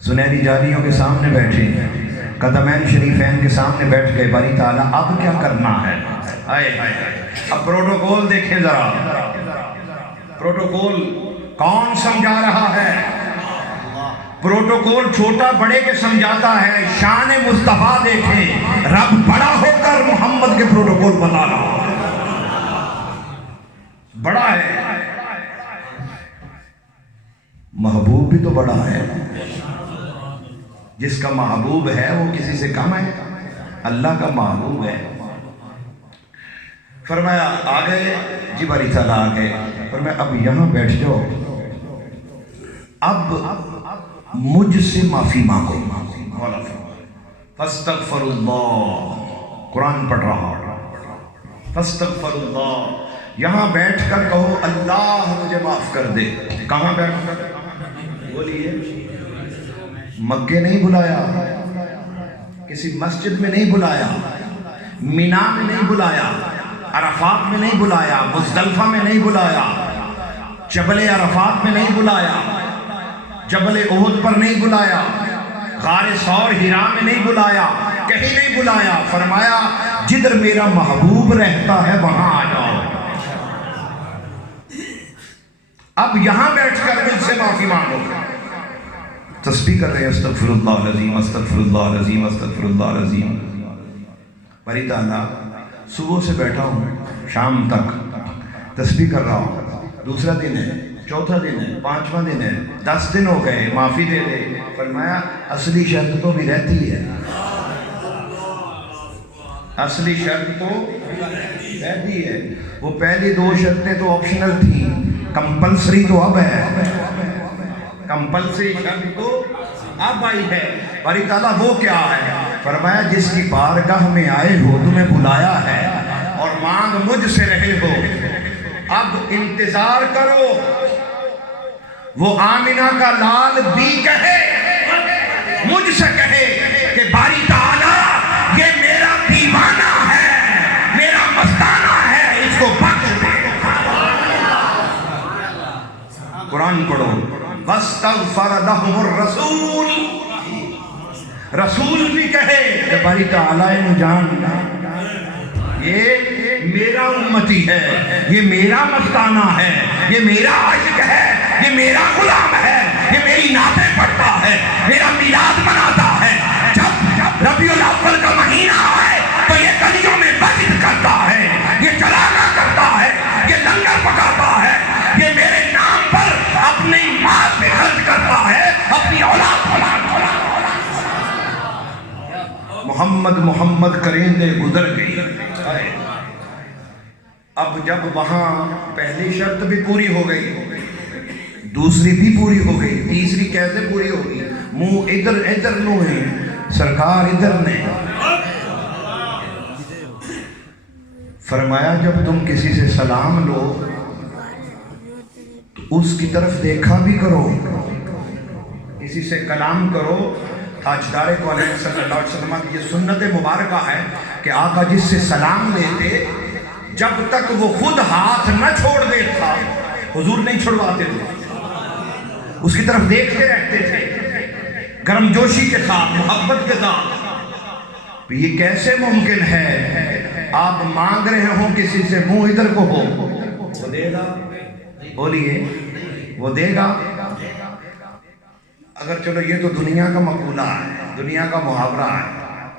سنہری جالیوں کے سامنے بیٹھے، قدمین شریفین کے سامنے بیٹھ گئے. باری تعالیٰ اب کیا کرنا ہے؟ اب پروٹوکول دیکھیں ذرا. پروٹوکول کون سمجھا رہا ہے؟ پروٹوکول چھوٹا بڑے کے سمجھاتا ہے. شان مصطفیٰ دیکھیں، رب بڑا ہو کر محمد کے پروٹوکول بتا رہا ہے. بڑا ہے، محبوب بھی تو بڑا ہے. جس کا محبوب ہے وہ کسی سے کم ہے؟ اللہ کا محبوب ہے. فرمایا آ گئے جی، باری تعالیٰ آ گئے. فرمایا اب یہاں بیٹھ جاؤ، اب مجھ سے معافی مانگو. فاستغفر اللہ، قرآن پڑھ رہا، فاستغفر اللہ. یہاں بیٹھ کر کہو اللہ مجھے معاف کر دے. کہاں بیٹھ کر بولیے؟ مکے نہیں بلایا، کسی مسجد میں نہیں بلایا، مینا میں نہیں بلایا، عرفات میں نہیں بلایا، مزدلفہ میں نہیں بلایا، جبل عرفات میں نہیں بلایا، جبل احد پر نہیں بلایا، غار ثور حرا میں نہیں بلایا، کہیں نہیں بلایا. فرمایا جدھر میرا محبوب رہتا ہے وہاں آ جاؤ. اب یہاں بیٹھ کر مجھ سے معافی مانگو. تسبیح کر رہے ہیں استغفر اللہ العظیم، استغفر اللہ العظیم، استغفر اللہ العظیم. باری تعالیٰ صبح سے بیٹھا ہوں شام تک تسبیح کر رہا ہوں. دوسرا دن ہے، چوتھا دن ہے، پانچواں دن ہے، 10 دن ہو گئے، معافی دے دے. فرمایا اصلی شرط تو بھی رہتی ہے، اصلی شرط تو رہتی ہے. وہ پہلی 2 شرطیں تو آپشنل تھیں، کمپلسری تو اب ہے. کمپلسری شرط تو اب آئی ہے. باری تعالیٰ وہ کیا ہے؟ فرمایا جس کی بارگاہ میں آئے ہو، تمہیں بلایا ہے اور مانگ مجھ سے رہے ہو. اب انتظار کرو، وہ آمنہ کا لال بھی کہے، مجھ سے کہے کہ باری تعالیٰ یہ میرا دیوانہ ہے، میرا مستانہ ہے، اس کو بخش دے. قرآن پڑھو. وَاسْتَغْفَرَ لَهُمُ الرَّسُولُ, رسول بھی کہے کہ باری تعالیٰ جان یہ میرا امتی ہے, یہ میرا مستانہ ہے, یہ میرا عاشق ہے, یہ میرا غلام ہے, یہ میری نعتیں پڑھتا ہے, میرا میلاد مناتا ہے. جب ربیع الاول کا مہینہ آئے تو یہ گلیوں میں مسجد کرتا ہے, یہ چلانا کرتا ہے, یہ لنگر پکاتا ہے, یہ میرے نام پر اپنی مال پہ خرچ کرتا ہے, اپنی اولاد محمد محمد کریندے گزر گئی. اب جب وہاں پہلی شرط بھی پوری ہو گئی, دوسری بھی پوری ہو گئی, تیسری کیسے پوری ہوگی؟ منہ ادھر نو ہے, سرکار ادھر نے فرمایا جب تم کسی سے سلام لو تو اس کی طرف دیکھا بھی کرو, کسی سے کلام کرو. تاجدار کونین صلی اللہ علیہ وسلم کی یہ سنت مبارکہ ہے کہ آقا جس سے سلام لیتے جب تک وہ خود ہاتھ نہ چھوڑ دیتا حضور نہیں چھڑواتے تھے, اس کی طرف دیکھتے رہتے تھے گرم جوشی کے ساتھ, محبت کے ساتھ. یہ کیسے ممکن ہے آپ مانگ رہے ہوں کسی سے, منہ ادھر کو ہو, وہ دے گا, بولیے وہ دے گا. اگر چلو یہ تو دنیا کا مقولہ ہے, دنیا کا محاورہ ہے,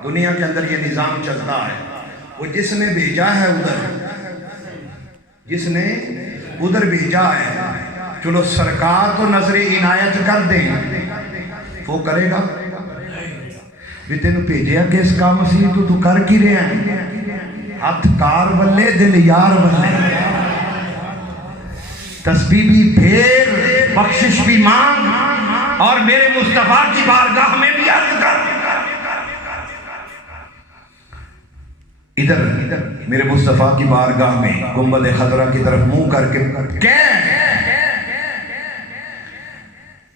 دنیا کے اندر یہ نظام چلتا ہے. وہ جس نے بھیجا ہے جس نے ادھر بھیجا ہے, چلو سرکار تو نظر عنایت کر دیں, وہ کرے گا بھی تینوں بھیجیا کس کام سی تو کر کی رہے ہیں, ہاتھ کار بلے دل یار بلے, تسبیح بھی پھیر, بخشش بھی مانگ, اور میرے مصطفیٰ کی بارگاہ میں بھی عرض کر. ادھر میرے مصطفیٰ کی بارگاہ میں گنبد خضرا کی طرف منہ کر کے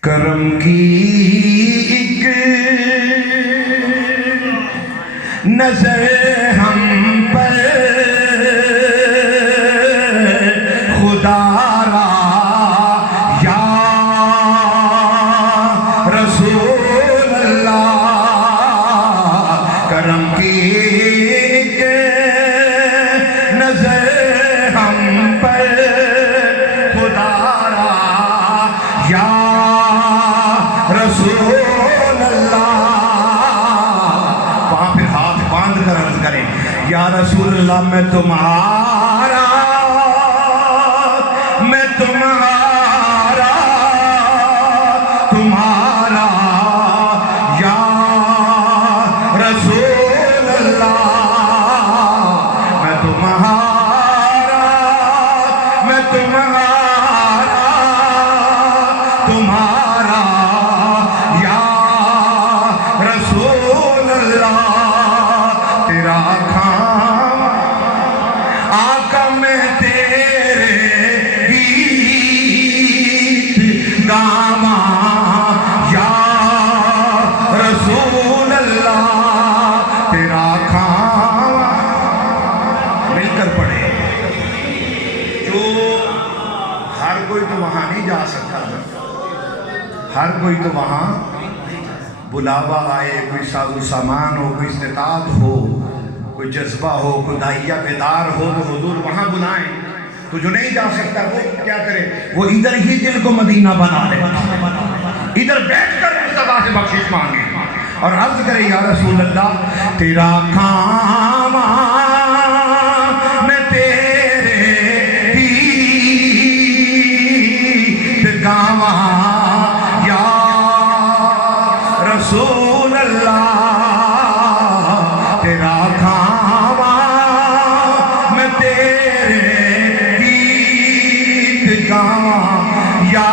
کرم کی ایک نظر ہم پر خدا را یا رسول اللہ, کرم کی ایک نظر ہم پر خدا را یا رسول اللہ. وہاں پھر ہاتھ باندھ کر عرض کریں یا رسول اللہ میں تمہارا, میں تمہارا, تمہارا یا رسول اللہ, میں تمہارا, میں تمہارا, تمہارا یا رسول اللہ. تیرا کام آقا میں تیرے گیت گاواں یا رسول اللہ. تیرا کام مل کر پڑھے, جو ہر کوئی تو وہاں نہیں جا سکتا, ہر کوئی تو وہاں بلاوا آئے, کوئی ساز و سامان ہو, کوئی استطاعت ہو, کوئی جذبہ ہو, کوئی داعیہ بیدار ہو تو حضور وہاں بلائیں. تو جو نہیں جا سکتا وہ کیا کرے, وہ ادھر ہی دل کو مدینہ بنا لے, ادھر بیٹھ کر مصطفیٰ سے بخشش مانگے اور عرض کرے یا رسول اللہ تیرا کام میں تیرے گیت گاواں یا رسول اللہ. تیرا کام میں تیرے گیت گاواں یا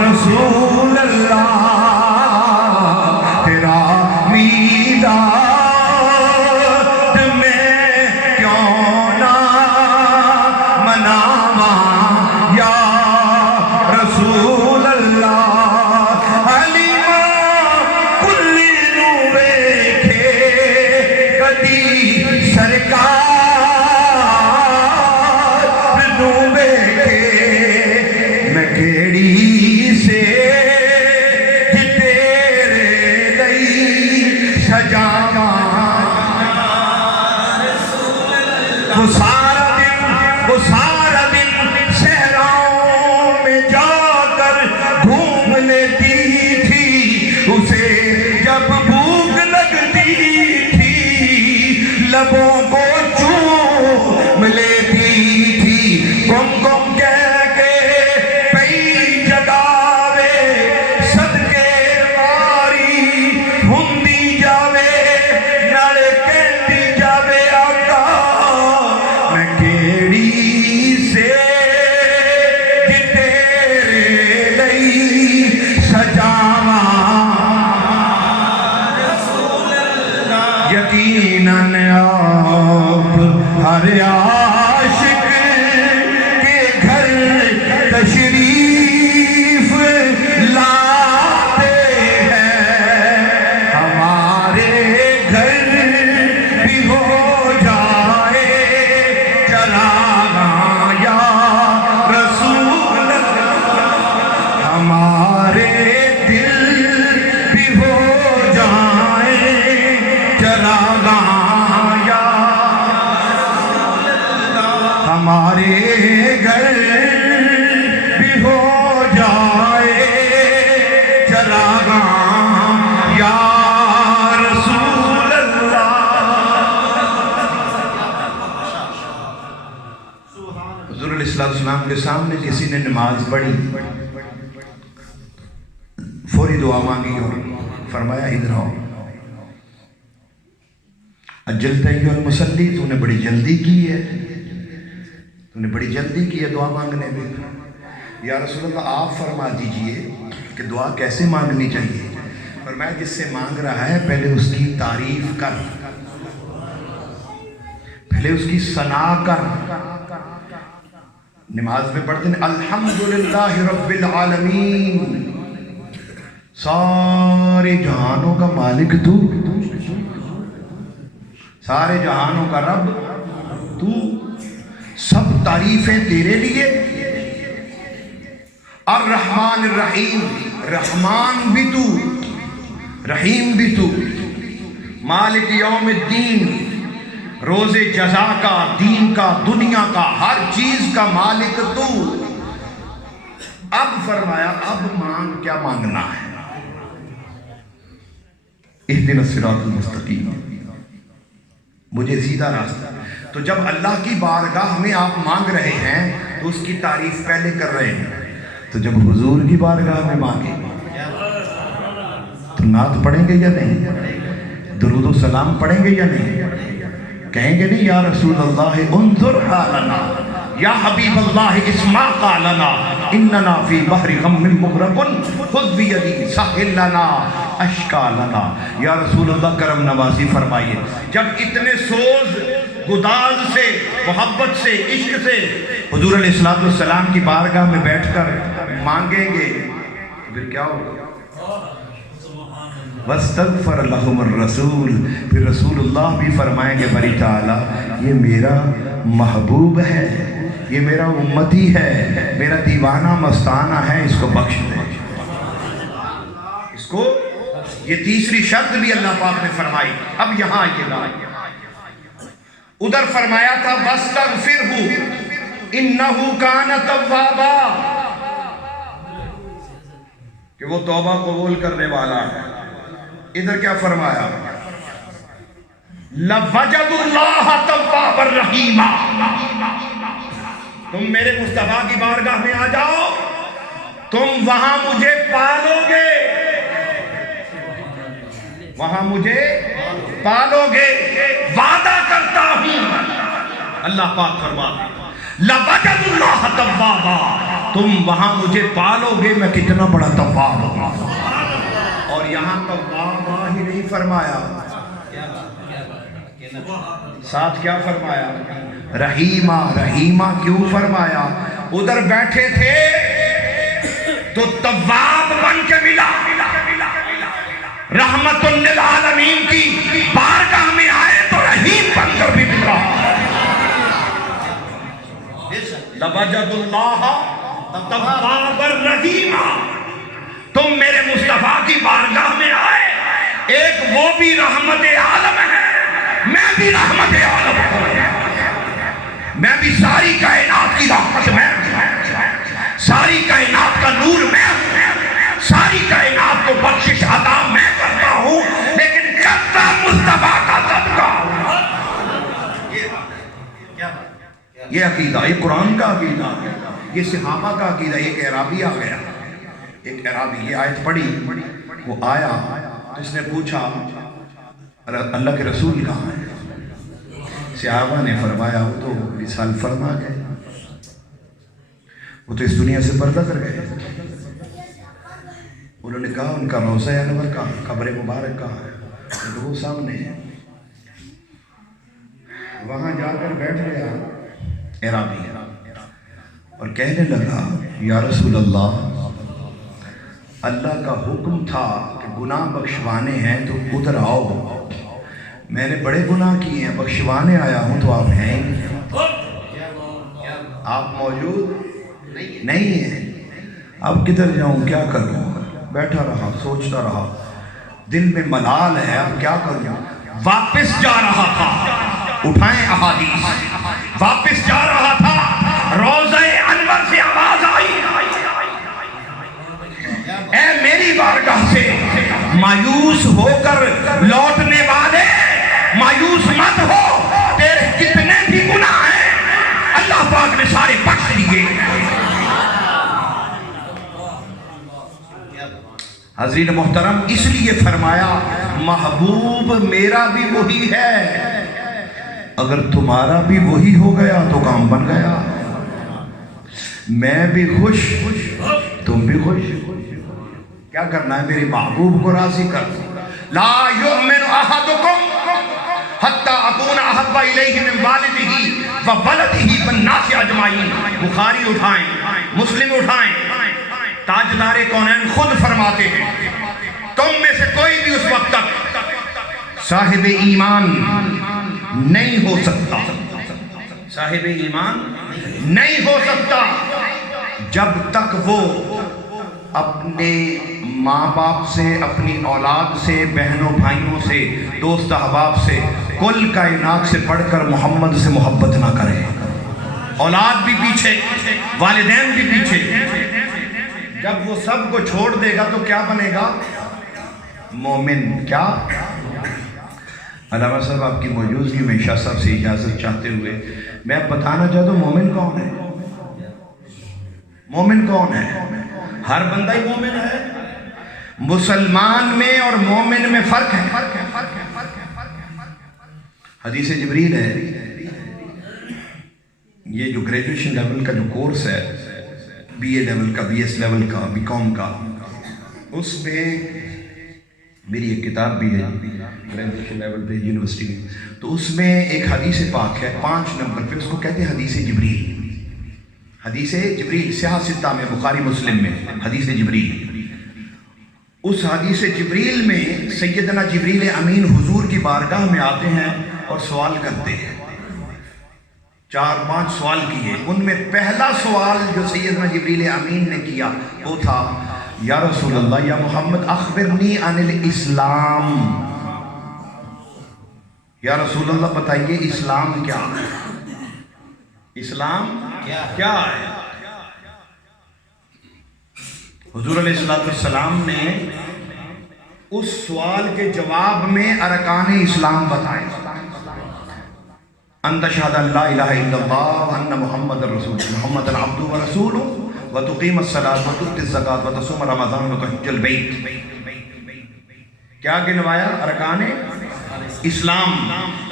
رسول اللہ. تیرا میلاد میں کیوں نہ مناواں یا رسول اللہ. سرکار نو بیٹھے میں وہ سارا دن صحراؤں میں جا کر گھوم لیتی تھی، اسے جب بھوک لگتی تھی لبوں کو چوم لیتی تھی، گم گم کہہ کے پئی جگاوے صدقے ماری ہندی جاوے نالے کہندی جاوے آقا میں کیڑی سے تیرے لئی سجاواں، یقیناً آپ ہر عاشق کے گھر تشریف لاتے ہیں، ہمارے گھر بھی ہو جائے چراغاں یا رسول اللہ، ہمارے دل بھی ہو جائے چراغاں یا ہمارے گھر بھی ہو جائے چراغاں یا رسول اللہ۔ حضور علیہ السلام کے سامنے کسی نے نماز پڑھی، فوری دعا مانگی اور فرمایا ادھر آؤ، اجلت ایھا المصلی، تو نے بڑی جلدی کی ہے، تو نے بڑی جلدی کی ہے دعا مانگنے میں۔ یا رسول اللہ آپ فرما دیجئے کہ دعا کیسے مانگنی چاہیے؟ فرمایا جس سے مانگ رہا ہے پہلے اس کی تعریف کر، پہلے اس کی ثنا کر۔ نماز میں پڑھتے ہیں الحمدللہ رب العالمین، سارے جہانوں کا مالک تو، سارے جہانوں کا رب تو، سب تعریفیں تیرے لیے۔ الرحمن الرحیم، رحمان بھی تو، رحیم بھی تو، مالک یوم الدین، روز جزا کا، دین کا، دنیا کا، ہر چیز کا مالک تو۔ اب فرمایا اب مانگ، کیا مانگنا ہے؟ اہدنا الصراط المستقیم، مجھے سیدھا راستہ۔ تو جب اللہ کی بارگاہ میں آپ مانگ رہے ہیں تو اس کی تعریف پہلے کر رہے ہیں، تو جب حضور کی بارگاہ میں مانگیں تو نعت پڑھیں گے یا نہیں؟ درود و سلام پڑھیں گے یا نہیں؟ کہیں گے نہیں یا رسول اللہ انظر حالنا، یا حبیب اللہ اسمع قالنا، اننا فی بحر غم مغرق خذ بیدی سہل لنا اشکالنا۔ یا رسول اللہ کرم نوازی فرمائیے۔ جب اتنے سوز گداز سے، محبت سے، عشق سے حضور علیہ السلام کی بارگاہ میں بیٹھ کر مانگیں گے پھر کیا ہوگا؟ وَاسْتَغْفَرَ لَهُمُ الرَّسُولُ، پھر رسول اللہ بھی فرمائیں گے بری تعالیٰ یہ میرا محبوب ہے، یہ میرا امتی ہے، میرا دیوانہ مستانہ ہے، اس کو بخش دے، اس کو۔ یہ تیسری شرط بھی اللہ پاک نے فرمائی۔ اب یہاں آئیے گا، ادھر فرمایا تھا وَاسْتَغْفِرْهُ إِنَّهُ كَانَ تَوَّابًا، کہ وہ توبہ قبول کرنے والا ہے۔ ادھر کیا فرمایا؟ لَوَجَدُ اللَّهَ تَوَّابًا رَحِيمًا، تم میرے مصطفیٰ کی بارگاہ میں آ جاؤ، تم وہاں مجھے پالو گے، وہاں مجھے پالو گے، وعدہ کرتا ہوں۔ اللہ پاک فرماتے ہیں لَوَجَدُ اللَّهَ تَوَّابًا، تم وہاں مجھے پالو گے، میں کتنا بڑا تواب ہوں۔ اور یہاں توابہ ہی نہیں فرمایا، ساتھ کیا فرمایا؟ رحیمہ۔ رحیمہ کیوں فرمایا؟ ادھر بیٹھے تھے تو تواب بن کے ملا، رحمت للعالمین کی بارگاہ میں آئے تو رحیم بن کر بھی ملا۔ لَوَجَدُ اللَّهَ تَوَّابًا رَحِيمًا، تم میرے مصطفیٰ کی بارگاہ میں آئے، ایک وہ بھی رحمت عالم ہے، میں بھی رحمت عالم ہوں، میں بھی ساری کائنات کی رحمت میں ہوں، ساری کائنات کا نور میں ہوں، ساری کائنات کو بخشش عطا میں کرتا ہوں، لیکن کرتا مصطفیٰ کا صدقہ۔ یہ عقیدہ، یہ قرآن کا عقیدہ، یہ صحابہ کا عقیدہ۔ ایک اعرابی آ گیا، ایک اعرابی یہ آیت پڑھی، وہ آیا، اس نے پوچھا اللہ کے رسول کہاں ہے؟ صحابہ نے فرمایا وہ تو وصال فرما گئے، وہ تو اس دنیا سے پردہ کر گئے۔ انہوں نے کہا ان کا روضہ انور کہاں، قبر مبارک کہاں ہے؟ تو وہ سامنے ہے۔ وہاں جا کر بیٹھ گیا اعرابی اور کہنے لگا یا رسول اللہ، اللہ کا حکم تھا کہ گناہ بخشوانے ہیں تو ادھر آؤ، میں نے بڑے گناہ کیے ہیں، بخشوانے آیا ہوں تو آپ ہیں ہی، آپ موجود نہیں ہیں، اب کدھر جاؤں، کیا کروں؟ بیٹھا رہا، سوچتا رہا، دل میں ملال ہے، اب کیا کروں؟ واپس جا رہا تھا، اٹھائیں احادیث، واپس جا رہا تھا، روضہ انور سے آواز آئی، اے میری بارگاہ سے مایوس ہو کر لوٹنے والے، مایوس مت ہو، تیرے جتنے بھی گناہ ہیں اللہ پاک نے سارے بخش دیے۔ حضرین محترم، اس لیے فرمایا محبوب میرا بھی وہی ہے، اگر تمہارا بھی وہی ہو گیا تو کام بن گیا، میں بھی خوش تم بھی خوش۔ کیا کرنا ہے؟ میرے محبوب کو راضی کر۔ لا یؤمن احدکم حتی اکون احب الیہ من والدہ وولدہ والناس اجمعین۔ بخاری اٹھائیں، مسلم اٹھائیں، تاجدار کونین خود فرماتے ہیں تم میں سے کوئی بھی اس وقت تک صاحب ایمان نہیں ہو سکتا، صاحب ایمان نہیں ہو سکتا جب تک وہ اپنے ماں باپ سے، اپنی اولاد سے، بہنوں بھائیوں سے، دوست احباب سے، کل کائنات سے بڑھ کر محمد سے محبت نہ کرے۔ اولاد بھی پیچھے، والدین بھی پیچھے، جب وہ سب کو چھوڑ دے گا تو کیا بنے گا؟ مومن۔ کیا؟ علامہ صاحب آپ کی موجودگی میں شاہ صاحب سے اجازت چاہتے ہوئے میں اب بتانا چاہتا ہوں مومن کون ہے؟ مومن کون ہے؟ ہر بندہ ہی مومن ہے۔ مسلمان میں اور مومن میں فرق ہے۔ حدیث جبریل ہے، یہ جو گریجویشن لیول کا جو کورس ہے، بی اے لیول کا، بی ایس لیول کا، بی کام کا، اس میں میری ایک کتاب بھی ہے گریجویشن لیول پہ یونیورسٹی میں، تو اس میں ایک حدیث پاک ہے 5 نمبر پہ، اس کو کہتے ہیں حدیث جبریل۔ حدیث جبریل سیاہ ستہ میں، بخاری مسلم میں حدیث جبریل۔ اس حدیث جبریل میں سیدنا جبریل امین حضور کی بارگاہ میں آتے ہیں اور سوال کرتے ہیں، 4-5 سوال کیے، ان میں پہلا سوال جو سیدنا جبریل امین نے کیا وہ تھا یا رسول اللہ، یا محمد اخبرنی عن الاسلام، یا رسول اللہ بتائیے اسلام کیا ہے، اسلام کیا ہے؟ حضور علیہ السلام نے اس سوال کے جواب میں ارکان اسلام بتائے، ان تشہد ان لا الہ الا اللہ وان محمد رسول محمد عبدہ ورسولہ وتقیم الصلاۃ وتؤتی الزکاۃ وتصوم رمضان وتحج البیت۔ کیا گنوایا؟ ارکان اسلام،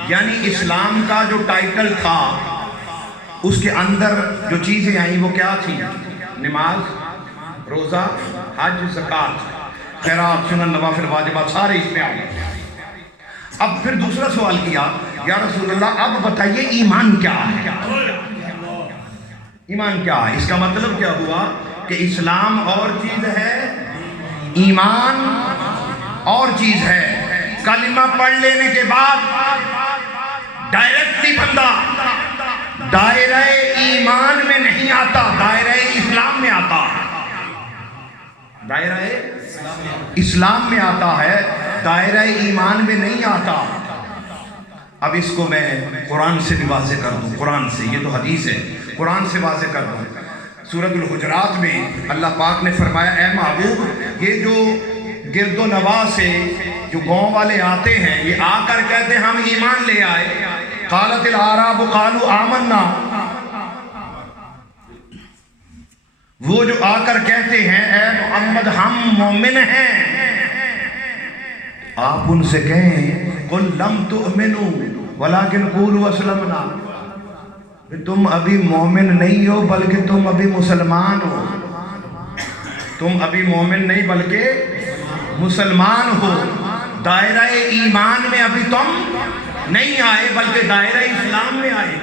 یعنی اسلام کا جو ٹائٹل تھا اس کے اندر جو چیزیں آئیں وہ کیا تھیں؟ نماز، روزہ، حج، زکوٰۃ، خیرات، سنن، نوافل، واجبات، سارے اس میں آ گئے۔ اب پھر دوسرا سوال کیا یا رسول اللہ اب بتائیے ایمان کیا ہے؟ ایمان کیا ہے؟ اس کا مطلب کیا ہوا کہ اسلام اور چیز ہے، ایمان اور چیز ہے۔ کلمہ پڑھ لینے کے بعد ڈائریکٹلی بندہ دائرہ ایمان میں نہیں آتا، دائرہ اسلام میں آتا، دائرہ اسلام میں آتا ہے، دائرہ ایمان میں نہیں آتا۔ اب اس کو میں قرآن سے بھی واضح کر دوں، قرآن سے، یہ تو حدیث ہے، قرآن سے واضح کر دوں۔ سورۃ الحجرات میں اللہ پاک نے فرمایا اے محبوب، یہ جو گرد و نواح سے جو گاؤں والے آتے ہیں، یہ آ کر کہتے ہیں ہم ایمان لے آئے، قالت الاعراب قالوا آمنا، وہ جو آ کر کہتے ہیں اے محمد ہم مومن ہیں، آپ ان سے کہیں قل لم تؤمنوا ولکن قولوا اسلمنا، تم ابھی مومن نہیں ہو بلکہ تم ابھی مسلمان ہو، تم ابھی مومن نہیں بلکہ مسلمان ہو، دائرہ ایمان میں ابھی تم نہیں آئے بلکہ دائرہ اسلام میں آئے۔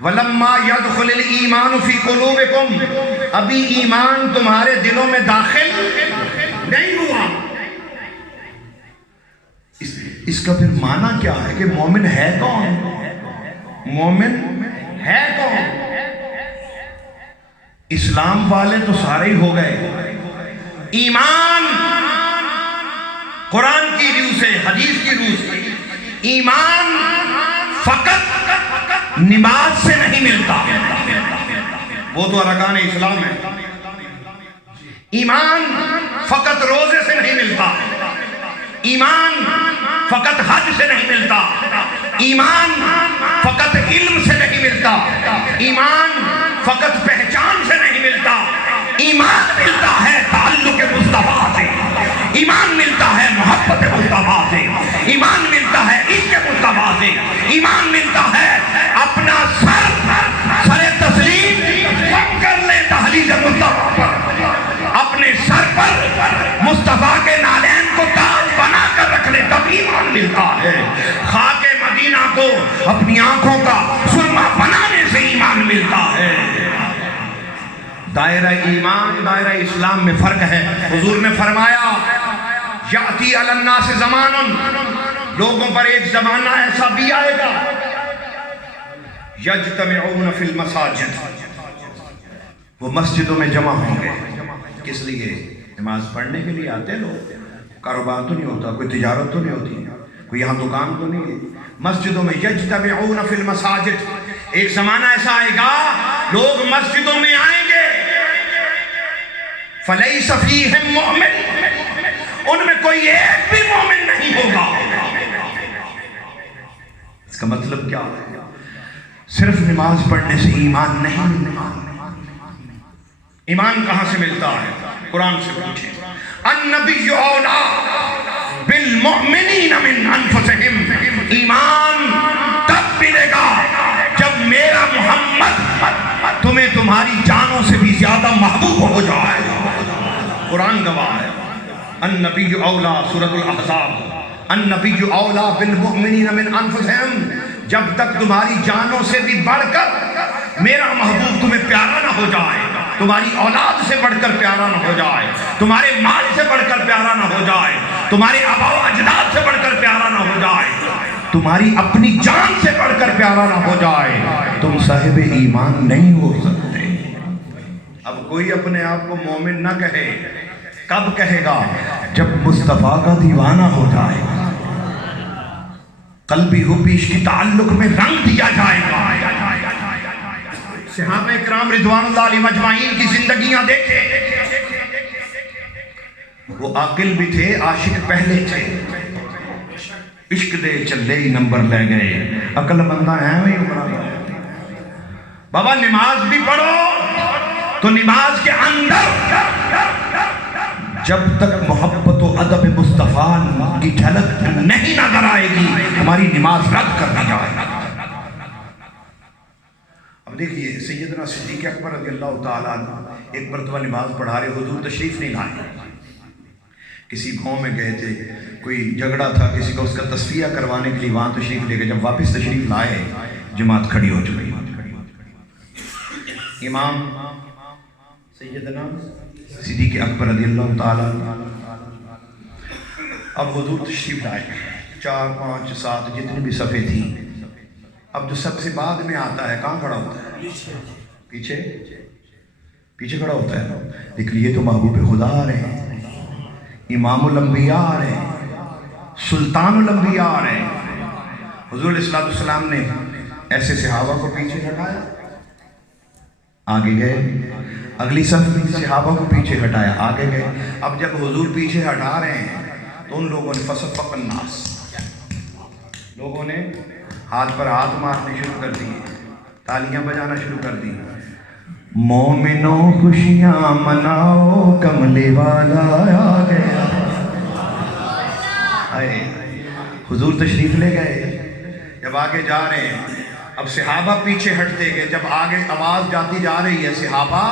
وَلَمَّا يَدْخُلِ الْإِيمَانُ فِي قُلُوبِكُمْ، ابھی ایمان تمہارے دلوں میں داخل نہیں ہوا۔ اس کا پھر معنی کیا ہے کہ مومن ہے کون؟ مومن ہے کون؟ اسلام والے تو سارے ہی ہو گئے، ایمان قرآن کی روح سے، حدیث کی روح سے، ایمان فقط نماز سے نہیں ملتا، وہ تو ارکان اسلام ہے، ایمان فقط روزے سے نہیں ملتا، ایمان فقط حج سے نہیں ملتا، ایمان فقط علم سے نہیں ملتا، ایمان فقط پہچان سے نہیں ملتا، ایمان ملتا ہے تعلق مصطفیٰ سے، ایمان ملتا ہے محبت مصطفیٰ سے، ایمان ملتا ہے عشق مصطفیٰ سے، ایمان ملتا ہے اپنا سر تسلیم خم کر لے دہلیز مصطفیٰ پر، اپنے سر پر مصطفیٰ کے نالین کو تاج بنا کر رکھ لے، تب ایمان ملتا ہے۔ خاک مدینہ کو اپنی آنکھوں کا سرما بنانے سے ایمان ملتا ہے۔ دائرہ ایمان دائرہ اسلام میں فرق ہے۔ حضور نے فرمایا یاتی علی الناس زمان، لوگوں پر ایک زمانہ ایسا بھی آئے گا یجتمعون فی المساجد، وہ مسجدوں میں جمع ہوں گے، کس لیے؟ نماز پڑھنے کے لیے آتے لوگ، کاروبار تو نہیں ہوتا، کوئی تجارت تو نہیں ہوتی، کوئی یہاں دکان تو نہیں ہے، مسجدوں میں یجتمعون فی المساجد، ایک زمانہ ایسا آئے گا لوگ مسجدوں میں آئیں گے، فلیس فیہم مؤمن، ان میں کوئی ایک بھی مومن نہیں ہوگا۔ اس کا مطلب کیا ہے؟ صرف نماز پڑھنے سے ایمان نہیں ملتا۔ ایمان کہاں سے ملتا ہے؟ قرآن سے پوچھیں، النبی اولا بالمؤمنین من انفسہم، ایمان تب ملے گا جب میرا محمد تمہیں تمہاری جانوں سے بھی زیادہ محبوب ہو جائے۔ قرآن گواہ ہے، النبی اولا، سورۃ الاحزاب، النبی اولا بالمؤمنین من انفسہم، جب تک تمہاری جانوں سے بھی بڑھ کر میرا محبوب تمہیں پیارا نہ ہو جائے، تمہاری اولاد سے بڑھ کر پیارا نہ ہو جائے، تمہارے مال سے بڑھ کر پیارا نہ ہو جائے، تمہارے آبا و اجداد سے بڑھ کر پیارا نہ ہو جائے، تمہاری اپنی جان سے بڑھ کر پیارا نہ ہو جائے، تم صاحب ایمان نہیں ہو سکتے۔ اب کوئی اپنے آپ کو مومن نہ کہے، کب کہے گا؟ جب مصطفیٰ کا دیوانہ ہو جائے گا، قلبی حبی عشقی تعلق میں رنگ دیا جائے گا۔ صحابہ اکرام رضوان اللہ علیہ مجمعین کی زندگیاں دیکھیں، وہ عاقل بھی تھے، عاشق پہلے تھے، عشق دے چلے ہی نمبر لے گئے، عقل مندہ ہیں وہی عمرہ گئے۔ بابا نماز بھی پڑھو تو نماز کے اندر جب تک محبت و ادب مصطفیٰ کی جھلک نہیں نظر آئے گی، ہماری نماز رد کر دی جائے گی۔ اب دیکھیے سیدنا صدیق اکبر رضی اللہ تعالیٰ عنہ ایک مرتبہ نماز پڑھا رہے، حضور تشریف نہیں لائے، کسی گاؤں میں گئے تھے، کوئی جھگڑا تھا کسی کو، اس کا تصفیہ کروانے کے لیے وہاں تشریف لے گئے، جب واپس تشریف لائے جماعت کھڑی ہو چکی، امام سیدنا صدیق اکبر رضی اللہ تعالیٰ اب حضور تشریف لائے، 4 5 7 جتنی بھی صفحے تھیں، اب جو سب سے بعد میں آتا ہے کہاں کھڑا ہوتا ہے؟ پیچھے کھڑا ہوتا ہے۔ لیکن یہ تو محبوب خدا آ رہے ہیں، امام الانبیاء آ رہے ہیں، سلطان الانبیاء آ رہے ہیں۔ حضور علیہ السلام نے ایسے صحابہ کو پیچھے ہٹایا، آگے گئے، اگلی صف میں صحابہ کو پیچھے ہٹایا، آگے گئے۔ اب جب حضور پیچھے ہٹا رہے ہیں تو ان لوگوں نے فصفق الناس، لوگوں نے ہاتھ پر ہاتھ مارنے شروع کر دیے، تالیاں بجانا شروع کر دی۔ مومنوں خوشیاں مناؤ، کملے والا آ گیا۔ حضور تشریف لے گئے، جب آگے جا رہے ہیں اب صحابہ پیچھے ہٹتے گئے، جب آگے آواز جاتی جا رہی ہے صحابہ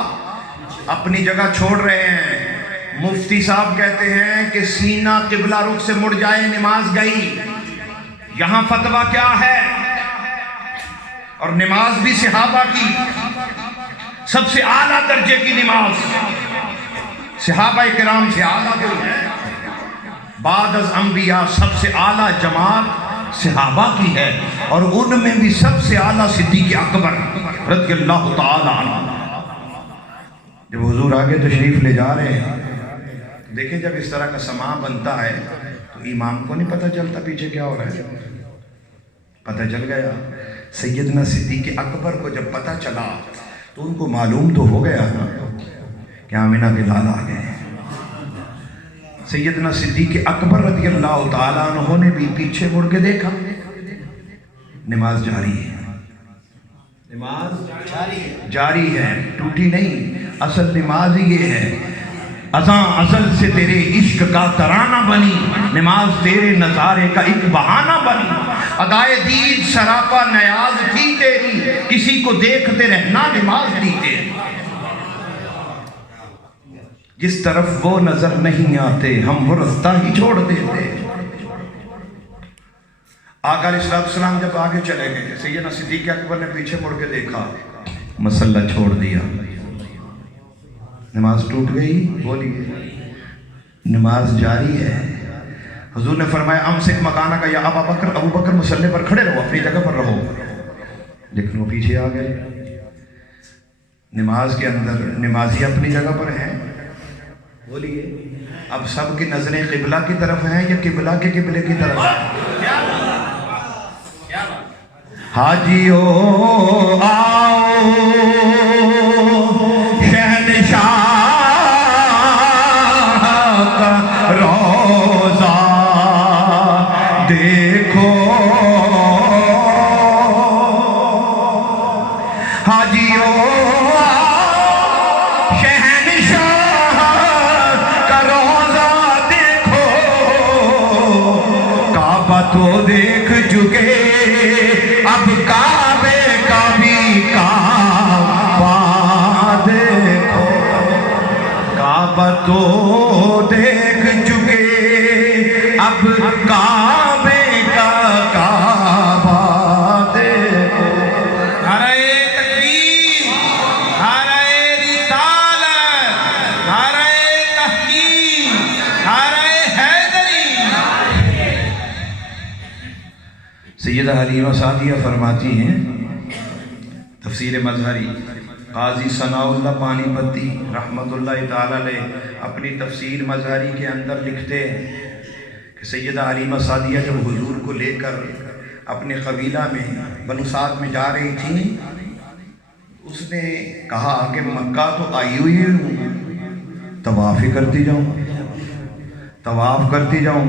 اپنی جگہ چھوڑ رہے ہیں۔ مفتی صاحب کہتے ہیں کہ سینہ قبلہ رخ سے مڑ جائے نماز گئی، یہاں فتویٰ کیا ہے؟ اور نماز بھی صحابہ کی سب سے اعلیٰ درجے کی نماز، صحابہ کرام سے اعلیٰ جو ہے، بعد از انبیاء سب سے اعلیٰ جماعت صحابہ کی ہے، اور ان میں بھی سب سے اعلیٰ صدیق اکبر رضی اللہ تعالی عنہ۔ جب حضور آگے تشریف لے جا رہے ہیں، دیکھیں جب اس طرح کا سماع بنتا ہے تو امام کو نہیں پتہ چلتا پیچھے کیا ہو رہا ہے، پتہ چل گیا۔ سیدنا صدیق اکبر کو جب پتہ چلا تو ان کو معلوم تو ہو گیا نا کہ آمنہ کے لال آ گئے۔ سیدنا صدیق اکبر رضی اللہ تعالیٰ عنہ نے بھی پیچھے مڑ کے دیکھا، نماز جاری ہے، نماز جاری ہے، ٹوٹی نہیں۔ اصل نماز یہ ہے، ازاں ازل سے تیرے عشق کا ترانہ بنی، نماز تیرے نظارے کا ایک بہانہ بنی، ادائے دید سراپا نیاز تھی تیری، کسی کو دیکھتے رہنا نماز دی تیری۔ جس طرف وہ نظر نہیں آتے ہم وہ رستہ ہی چھوڑ دیتے۔ آقا علیہ السلام جب آگے چلے گئے، سیدنا صدیق اکبر نے پیچھے مڑ کے دیکھا، مسلح چھوڑ دیا، نماز ٹوٹ گئی، بولیے نماز جاری ہے۔ حضور نے فرمایا امسک مکانہ کا یا ابا بکر، ابو بکر مسلح پر کھڑے رہو، اپنی جگہ پر رہو، لیکن وہ پیچھے آ گئے۔ نماز کے اندر نمازی اپنی جگہ پر ہیں، بولیے اب سب کی نظریں قبلہ کی طرف ہیں یا قبلہ کے قبلے کی طرف ہیں؟ حاجیو آؤ شہنشاہ کا روضہ دیکھو، حاجیو تو دیکھ چکے اب کعبے کا بھی کعبہ دیکھو، کعبہ تو دیکھ چکے اب کعبے کا کعبہ دیکھو۔ نعرہ تکبیر، نعرہ رسالت، نعرہ تحقیق، نعرہ حیدری۔ سیدہ حلیمہ سعدیہ فرماتی ہیں، تفسیر مظہری، قاضی ثناء اللہ پانی پتی رحمت اللہ تعالیٰ علیہ اپنی تفسیر مظہری کے اندر لکھتے ہیں کہ سیدہ حلیمہ سعدیہ جب حضور کو لے کر اپنے قبیلہ میں بنو سعد میں جا رہی تھیں، اس نے کہا کہ مکہ تو آئی ہوئی ہوں، طواف ہی کرتی جاؤں، طواف کرتی جاؤں۔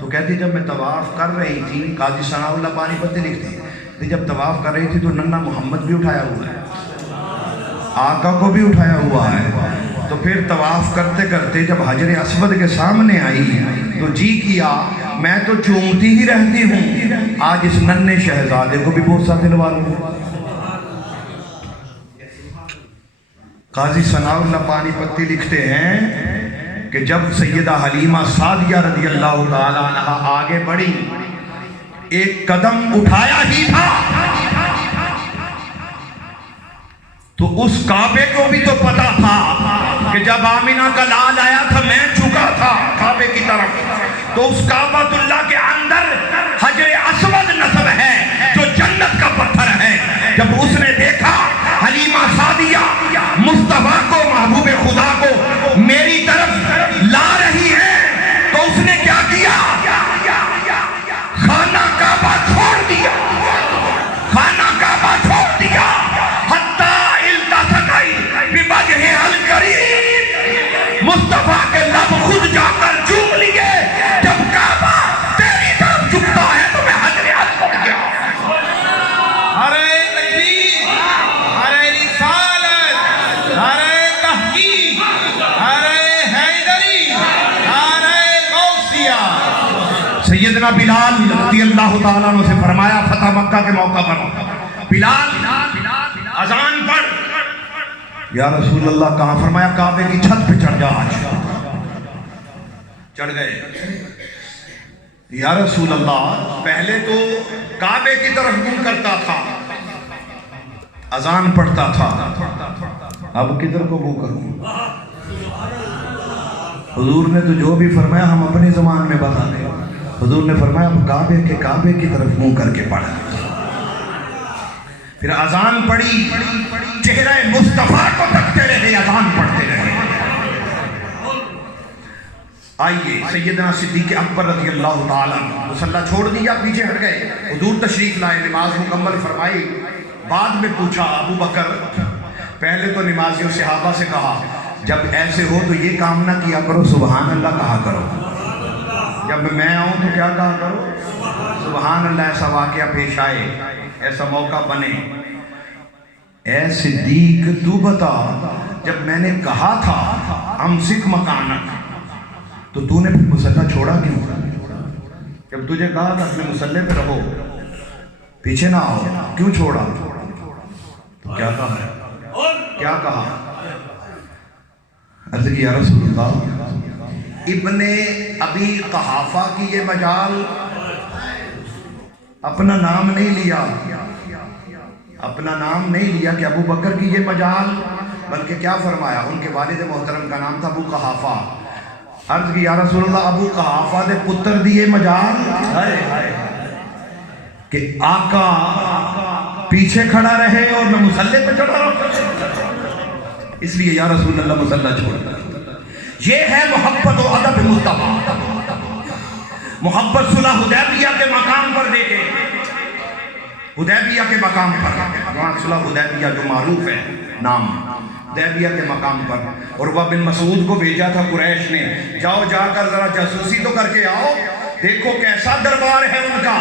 تو کہتی جب میں طواف کر رہی تھی، قاضی ثناء اللہ پانی پتی لکھتے ہیں، جب طواف کر رہی تھی تو ننھا محمد بھی اٹھایا ہوا ہے، آقا کو بھی اٹھایا ہوا ہے، تو پھر طواف کرتے کرتے جب حجر اسود کے سامنے آئی تو جی کیا میں تو چومتی ہی رہتی ہوں، آج اس ننھے شہزادے کو بھی بوسہ دلوا لوں۔ قاضی ثناء اللہ پانی پتی لکھتے ہیں کہ جب سیدہ حلیمہ سعدیہ رضی اللہ تعالیٰ عنہ آگے بڑھی، ایک قدم اٹھایا ہی تھا تو اس کعبے کو بھی تو پتا تھا کہ جب آمینہ کا لال آیا تھا میں جھکا تھا کعبے کی طرف، تو اس کعبۃ اللہ کے اندر حجر اسود نصب ہے جو جنت کا پتھر ہے۔ جب اس نے دیکھا حلیمہ سعدیہ مصطفیٰ کو، محبوب خدا کو میری طرف لا رہی ہے، تو اس نے کیا کیا؟ خانہ کعبہ اللہ تعالیٰ عنہ سے فرمایا فتح مکہ کے موقع پر، بلال اذان پڑھ۔ یا رسول اللہ کہاں؟ فرمایا کعبے کی چھت پہ چڑھ جا۔ آج چڑھ گئے۔ یا رسول اللہ پہلے تو کعبے کی طرف منہ کرتا تھا، اذان پڑھتا تھا، اب کدھر کو منہ کروں؟ حضور نے تو جو بھی فرمایا ہم اپنی زبان میں بتا دیں۔ حضور نے فرمایا اب کعبے کی طرف منہ کر کے پڑھا۔ پھر اذان پڑھی، چہرہ مصطفیٰ کو تکتے رہے، اذان پڑھتے رہے۔ آئیے سیدنا صدیق اکبر رضی اللہ تعالیٰ مصلی چھوڑ دیا، پیچھے ہٹ گئے، حضور تشریف لائے، نماز مکمل فرمائی۔ بعد میں پوچھا ابو بکر، پہلے تو نمازیوں صحابہ سے کہا جب ایسے ہو تو یہ کام نہ کیا کرو سبحان اللہ کہا کرو، جب میں آؤں تو کیا کہا کرو سبحان اللہ۔ ایسا واقعہ پیش آئے، ایسا موقع بنے، اے صدیق تو بتا جب میں نے کہا تھا امسک مکانک تو تو نے پھر مصلی چھوڑا کیوں؟ جب تجھے کہا تھا اپنے مصلی پہ رہو، پیچھے نہ آؤ، کیوں چھوڑا؟ تو کیا کہا ہے؟ کیا کہا؟ عرض کی یا رسول اللہ ابن ابی قحافہ کی یہ مجال، اپنا نام نہیں لیا، اپنا نام نہیں لیا کہ ابو بکر کی یہ مجال، بلکہ کیا فرمایا؟ ان کے والد محترم کا نام تھا ابو قحافہ۔ عرض کی یا رسول اللہ ابو قحافہ دے پتر دیے مجال کہ آقا پیچھے کھڑا رہے اور میں مصلی پہ چڑھا رہا، اس لیے یا رسول اللہ مصلی چھوڑ۔ یہ ہے محبت و ادب مصطفیٰ۔ محبت صلح حدیبیہ کے مقام پر دیکھیں، حدیبیہ کے مقام پر، وہاں صلح حدیبیہ جو معروف ہے نام، حدیبیہ کے مقام پر عروہ بن مسعود کو بھیجا تھا قریش نے، جاؤ جا کر ذرا جاسوسی تو کر کے آؤ، دیکھو کیسا دربار ہے ان کا،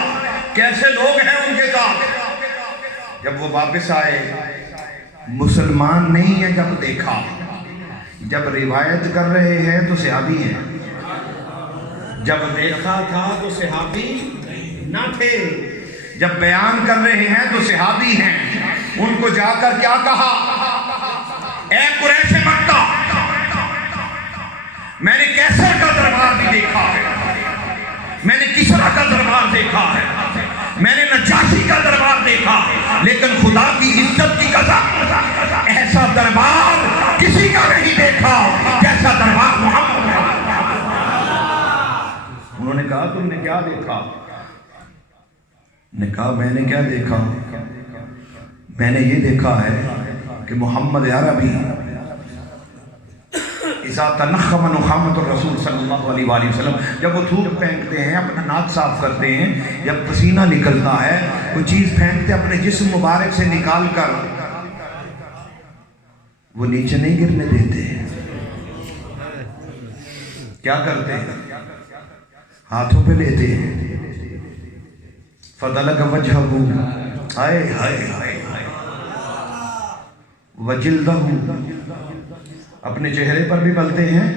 کیسے لوگ ہیں ان کے ساتھ۔ جب وہ واپس آئے مسلمان نہیں ہے، جب دیکھا، جب روایت کر رہے ہیں تو صحابی ہیں، جب دیکھا تھا تو صحابی نہ تھے، جب بیان کر رہے ہیں تو صحابی ہیں۔ ان کو جا کر کیا کہا؟ اے قریش مکہ، میں نے کیسر کا دربار بھی دیکھا ہے، میں نے کسرا کا دربار دیکھا ہے، میں نے نجاشی کا دربار دیکھا، لیکن خدا کی عزت کی قسم ایسا دربار کسی کا نہیں دیکھا جیسا دربار محمد کا۔ انہوں نے کہا تم نے کیا دیکھا؟ نے کہا میں نے کیا دیکھا؟ میں نے یہ دیکھا ہے کہ محمد عربی اذا تنخم نخامت الرسول صلی اللہ علیہ وآلہ وسلم، جب وہ تھوک پھینکتے ہیں، اپنا ناک صاف کرتے ہیں، جب پسینہ نکلتا ہے، کوئی چیز پھینکتے اپنے جسم مبارک سے نکال کر، وہ نیچے نہیں گرنے دیتے، کیا کرتے ہیں؟ ہاتھوں پہ لیتے ہیں، فَدَلَكَ وَجْهَهُ، ہائے ہائے ہائے وَجِلْدَهُ، اپنے چہرے پر بھی ملتے ہیں،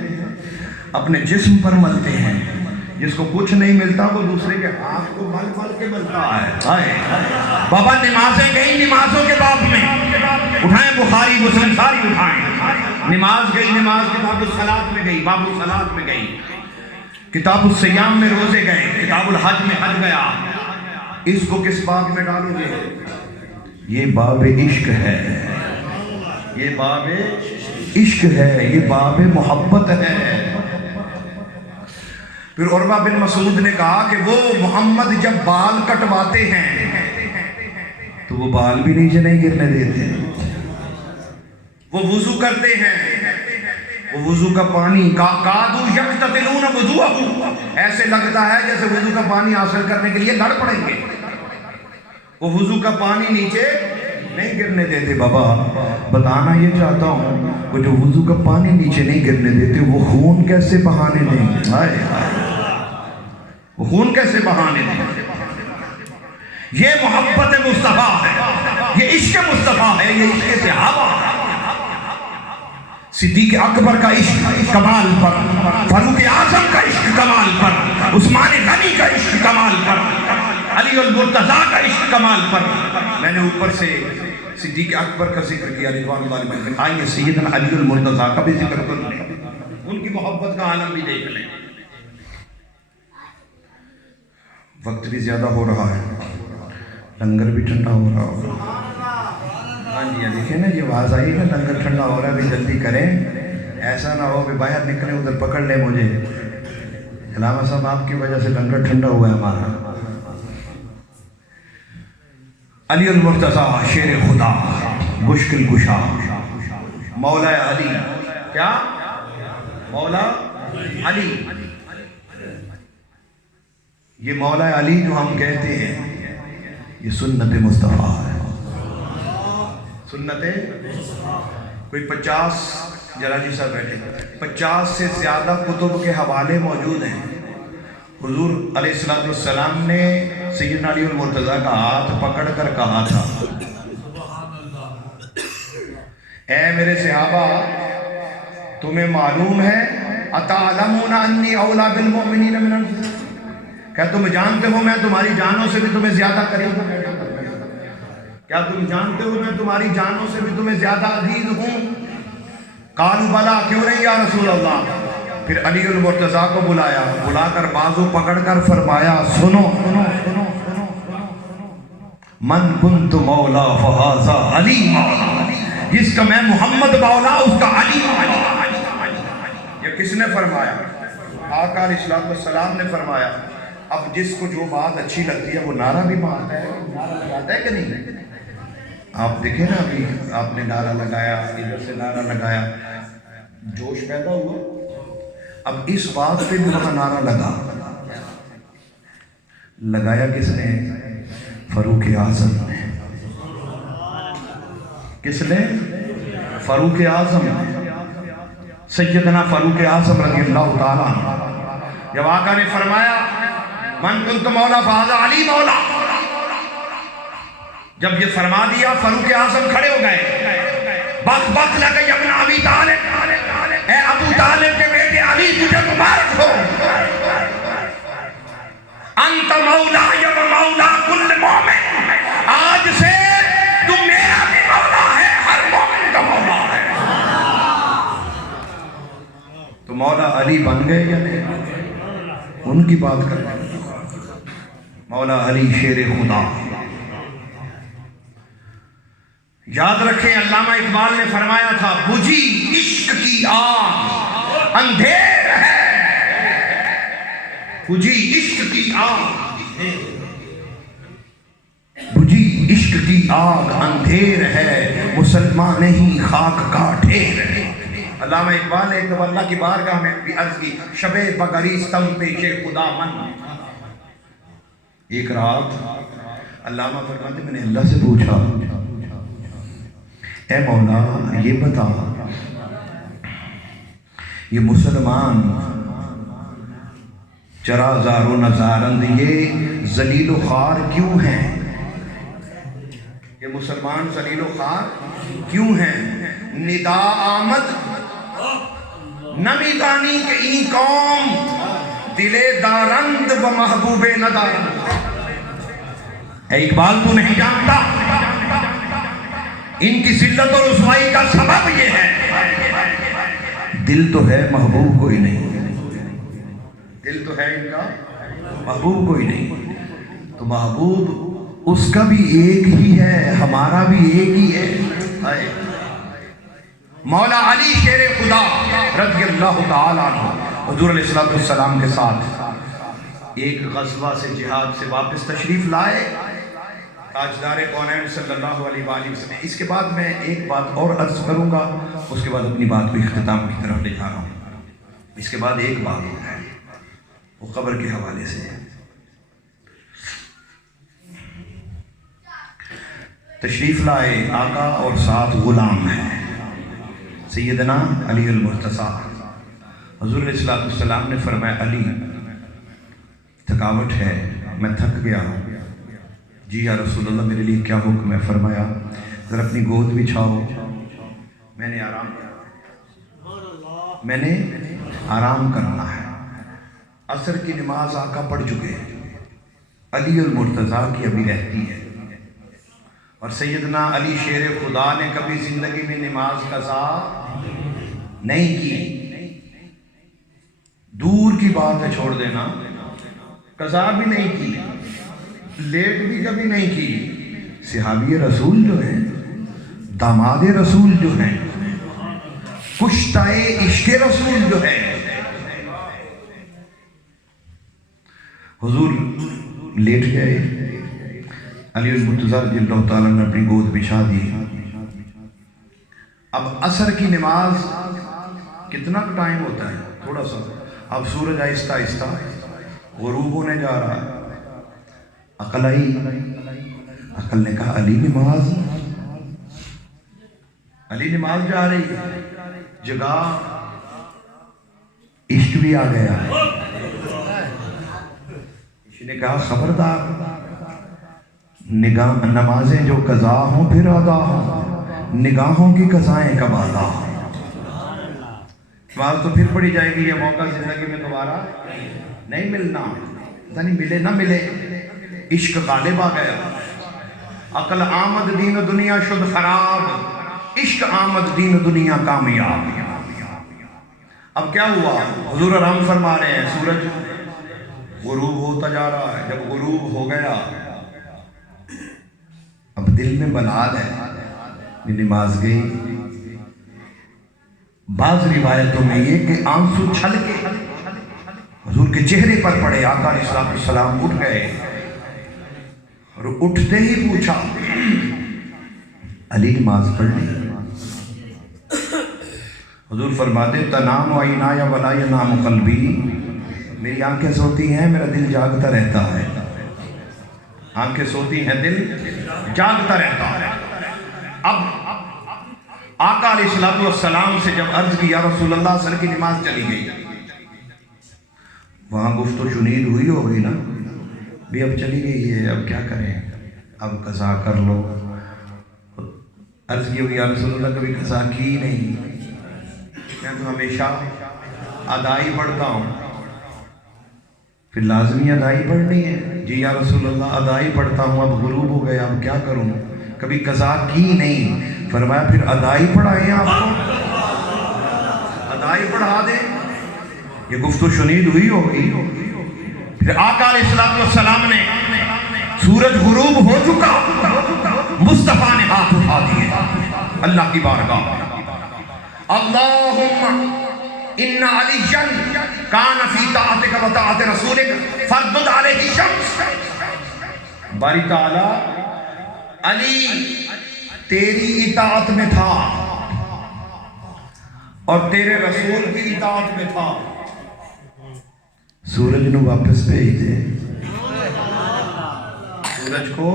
اپنے جسم پر ملتے ہیں، جس کو کچھ نہیں ملتا وہ دوسرے کے ہاتھ کو مل مل کے ملتا ہے۔ بابا نمازیں گئی، نمازوں کے باب میں اٹھائیں، بخاری مسلم ساری اٹھائیں، نماز گئی، نماز کتاب الصلاۃ میں گئی، باب الصلاۃ میں گئی، کتاب الصیام میں روزے گئے، کتاب الحج میں حج گیا۔ اس کو کس باب میں ڈالو گے؟ یہ باب عشق ہے، یہ باب عشق ہے، یہ باب محبت ہے۔ پھر عروہ بن مسعود نے کہا کہ وہ محمد جب بال کٹواتے ہیں تو وہ بال بھی نیچے نہیں گرنے دیتے، وہ وضو کرتے ہیں، وہ وضو کا پانی کادو یقتتلون وضوءہ، ایسے لگتا ہے جیسے وضو کا پانی حاصل کرنے کے لیے لڑ پڑیں گے، وہ وضو کا پانی نیچے نہیں گرنے دیتے۔ بابا بتانا یہ چاہتا ہوں وہ جو وضو کا پانی نیچے نہیں گرنے دیتے وہ خون کیسے بہانے دیں گے؟ وہ خون کیسے بہانے دیں گے؟ یہ محبت مصطفیٰ ہے، یہ عشق مصطفیٰ ہے، یہ عشق صحابہ ہے۔ صدیق اکبر کا عشق کمال پر، فاروق اعظم کا عشق کمال پر، عثمان غنی کا عشق کمال پر، علی المرتضیٰ کا عشق کمال پر میں نے اوپر سے صدیق اکبر کا ذکر کیا رضوان اللہ علیہ، آئیے سیدنا علی المرتضیٰ کا بھی ذکر کر لیں، ان کی محبت کا عالم بھی دیکھ لیں۔ وقت بھی زیادہ ہو رہا ہے، لنگر بھی ٹھنڈا ہو رہا ہوگا۔ ہاں جی دیکھیں نا، یہ آواز آئی نا لنگر ٹھنڈا ہو رہا ہے، بھی جلدی کریں، ایسا نہ ہو کہ باہر نکلیں ادھر پکڑ لیں مجھے۔ علامہ صاحب آپ کی وجہ سے لنگر ٹھنڈا ہوا ہے ہمارا۔ علی المرتضیٰ شیر خدا، مشکل کشا، مولا علی، کیا مولا علی، یہ مولا علی جو ہم کہتے ہیں یہ سنت مصطفیٰ ہے۔ سنت کوئی 50 ذرا جی صاحب بیٹھے، 50 سے زیادہ کتب کے حوالے موجود ہیں۔ حضور علیہ السلام نے سیدنا علی المرتضیٰ کا ہاتھ پکڑ کر کہا تھا، اے میرے صحابہ تمہیں معلوم ہے اتعلمون انی اولی بالمؤمنین من انفسہم، کیا تم جانتے ہو میں تمہاری جانوں سے بھی تمہیں زیادہ قریب ہوں؟ کیا تم جانتے ہو میں تمہاری جانوں سے بھی تمہیں زیادہ عزیز ہوں؟ قالوا بلا، کیوں نہیں یا رسول اللہ؟ پھر علی المرتضیٰ کو بلایا، بلا کر بازو پکڑ کر فرمایا سنو، من کنت مولا فہذا علی مولا، جس کا میں محمد مولا اس کا علی مولا۔ یہ کس نے فرمایا؟ آقا علیہ السلام نے فرمایا۔ اب جس کو جو بات اچھی لگتی ہے وہ نعرہ بھی مارتا ہے، نعرہ لگاتا ہے کہ نہیں؟ آپ دیکھیں نا، ابھی آپ نے نعرہ لگایا، ادھر سے نعرہ لگایا، جوش پیدا ہوا۔ اب اس بات پہ بھی وہاں نعرہ لگایا کس نے؟ فاروق اعظم نے۔ کس نے؟ فاروق اعظم، سیدنا فاروق اعظم رضی اللہ تعالیٰ عنہ۔ جب آقا نے فرمایا من کنت مولا فہذا علی مولا، جب یہ فرما دیا فاروق اعظم کھڑے ہو گئے، بک بک لگئی ابن ابی طالب، اے ابو طالب کے بیٹے علی تجھے مبارک ہو، انت مولا یا مولا کل مومن، آج سے تم میرا بھی مولا ہے، ہر مومن کا مولا ہے۔ تو مولا علی بن گئے یا نہیں؟ ان کی بات کر رہے ہیں۔ مولا علی شیر خدا، یاد رکھیں علامہ اقبال نے فرمایا تھا بجھی عشق کی آگ اندھیر ہے، بجھی عشق کی آگ، بجھی عشق کی آگ اندھیر ہے، مسلمان نہیں خاک کا ڈھیر ہے۔ علامہ اقبال نے ایک دفعہ اللہ کی بارگاہ میں بھی عرض کی، شب بگریستم پیش خدا من، ایک رات علامہ فرماتے میں نے اللہ سے پوچھا اے مولا یہ بتا یہ مسلمان چرا زار و نزارند یہ ذلیل و خوار کیوں ہیں؟ یہ مسلمان ذلیل و خوار کیوں ہیں؟ ندا آمد نمی دانی کہ این قوم دلے دارند و محبوب ندارند۔ اے اقبال تو نہیں جانتا ان کی ذلت اور رسوائی کا سبب یہ ہے، دل تو ہے محبوب کوئی نہیں، دل تو ہے ان کا محبوب کوئی نہیں، تو محبوب اس کا بھی ایک ہی ہے، ہمارا بھی ایک ہی ہے۔ مولا علی شیر خدا رضی اللہ تعالیٰ عنہ حضور علیہ السلام کے ساتھ ایک غزوہ سے جہاد سے واپس تشریف لائے، تاجدار کونین صلی اللہ علیہ وآلہ وسلم۔ اس کے بعد میں ایک بات اور عرض کروں گا، اس کے بعد اپنی بات کو اختتام کی طرف لے جا رہا ہوں۔ اس کے بعد ایک بات ہے وہ قبر کے حوالے سے ہے۔ تشریف لائے آقا اور ساتھ غلام ہے سیدنا علی المرتضیٰ۔ حضور علیہ السلام نے فرمایا علی تھکاوٹ ہے، میں تھک گیا۔ جی یا رسول اللہ میرے لیے کیا حکم ہے؟ فرمایا ذرا اپنی گود بچھاؤ، میں نے آرام کرنا ہے۔ عصر کی نماز آقا پڑھ چکے، علی المرتضیٰ کی ابھی رہتی ہے، اور سیدنا علی شیر خدا نے کبھی زندگی میں نماز قضا نہیں کی۔ دور کی بات ہے، چھوڑ دینا، قضا بھی نہیں کی، لیٹ بھی کبھی نہیں کی۔ صحابی رسول جو ہیں، داماد رسول جو ہیں، کشتہ عشق رسول جو ہے، حضور لیٹ گئے، علی المرتضیٰ رضی اللہ تعالیٰ نے اپنی گود بچھا دی۔ اب عصر کی نماز کتنا ٹائم ہوتا ہے؟ تھوڑا سا۔ اب سورج آہستہ آہستہ غروب ہونے جا رہا ہے، عقل آئی، عقل نے کہا علی نماز جا رہی ہے، جگہ عشق بھی آ گیا۔ اس نے کہا خبردار، نمازیں جو قضا ہوں پھر ادا ہوں، نگاہوں کی قضائیں کب ادا ہوں۔ بات تو پھر پڑی جائے گی، یہ موقع زندگی میں دوبارہ نہیں ملنا، نہیں ملے نہ ملے، عشق غالب آ گیا۔ عقل آمد دین دنیا شد خراب، عشق آمد دین دنیا کامیاب۔ اب کیا ہوا؟ حضور آرام فرما رہے ہیں، سورج غروب ہوتا جا رہا ہے۔ جب غروب ہو گیا، اب دل میں ملال ہے، نماز گئی۔ بعض روایتوں میں یہ کہ آنسو چھل کے حضور کے چہرے پر پڑے۔ آقا علیہ السلام اٹھ گئے اور اٹھتے ہی پوچھا علی نماز پڑھ لی؟ حضور فرماتے تنام عینایا ولا ینام قلبی، میری آنکھیں سوتی ہیں، میرا دل جاگتا رہتا ہے۔ آنکھیں سوتی ہیں، دل جاگتا رہتا ہے۔ اب آقا علیہ السلام سے جب عرض کی یا رسول اللہ، سر کی نماز چلی گئی، وہاں گفت و شنید ہوئی ہوگی نا، بھی اب چلی گئی ہے، اب کیا کریں، اب قضا کر لو۔ عرض کی ہوگی یا رسول اللہ کبھی قضا کی نہیں، میں تو ہمیشہ ادائی پڑھتا ہوں۔ پھر لازمی ادائی پڑھنی ہے؟ جی یا رسول اللہ ادائی پڑھتا ہوں، اب غروب ہو گیا، اب کیا کروں، کبھی قضا کی نہیں۔ فرمایا پھر ادائی پڑھائیں آپ کو، ادائی پڑھا دیں۔ یہ گفت و شنید ہوئی ہوگی۔ پھر آقا علیہ السلام نے، سورج غروب ہو چکا، مصطفیٰ نے ہاتھ اٹھا دیے اللہ کی بارگاہ، اللہم ان علیًا کان فی طاعتک و طاعت رسولک فردد علیہ شمس۔ باری تعالی علی تیری اطاعت میں تھا اور تیرے رسول کی اطاعت میں تھا، سورج نو واپس بھیج دے، سورج کو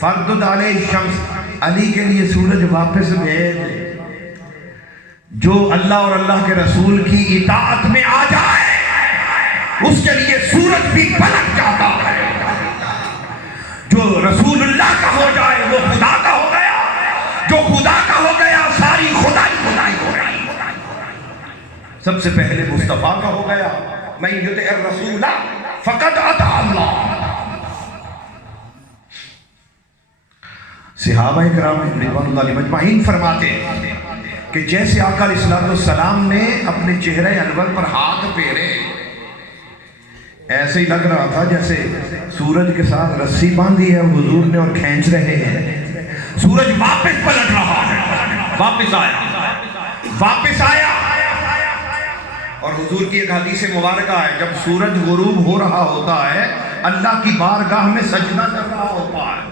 فردد علیہ شمس، علی کے لیے سورج واپس بھیج دے۔ جو اللہ اور اللہ کے رسول کی اطاعت میں آ جائے اس کے لیے سورج بھی پلٹ جاتا ہے۔ جو رسول اللہ کا ہو جائے وہ خدا کا ہو گیا، جو خدا کا ہو گیا ساری خدائی ہو گئی۔ سب سے پہلے مصطفیٰ کا ہو گیا، من یطع الرسول فقد اطاع اللہ۔ صحابہ کرام رضوان اللہ علیہم اجمعین فرماتے ہیں کہ جیسے آقا علیہ السلام نے اپنے چہرے انور پر ہاتھ پھیرے، ایسے ہی لگ رہا تھا جیسے سورج کے ساتھ رسی باندھی ہے حضور نے اور کھینچ رہے ہیں۔ سورج واپس پلٹ رہا ہے، واپس آیا۔ اور حضور کی ایک حدیث مبارکہ ہے، جب سورج غروب ہو رہا ہوتا ہے اللہ کی بارگاہ میں سجدہ کر رہا ہوتا ہے،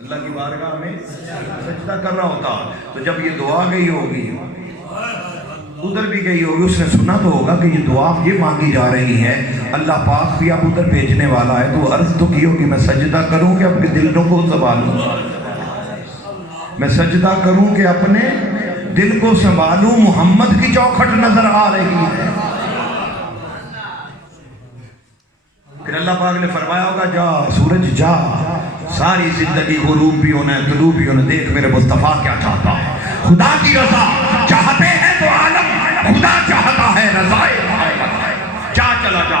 اللہ کی بارگاہ میں سجدہ کر رہا ہوتا۔ تو جب یہ دعا گئی ہوگی، ادھر بھی گئی ہوگی، اس نے سنا تو ہوگا کہ یہ دعا یہ مانگی جا رہی ہے، اللہ پاک بھی اب ادھر بھیجنے والا ہے، تو عرض تو کی ہوگی میں سجدہ کروں کہ اپنے دلوں کو سنبھالوں، میں سجدہ کروں کہ اپنے دل کو سنبھالوں، محمد کی چوکھٹ نظر آ رہی ہے۔ پھر اللہ پاک نے فرمایا ہوگا جا سورج جا، ساری زندگی غروب بھی ہونا ہے طلوع بھی ہونا، دیکھ میرے مصطفیٰ کیا چاہتا ہے۔ خدا کی رضا چاہتے ہیں تو عالم، خدا چاہتا ہے رضا، جا چلا جا۔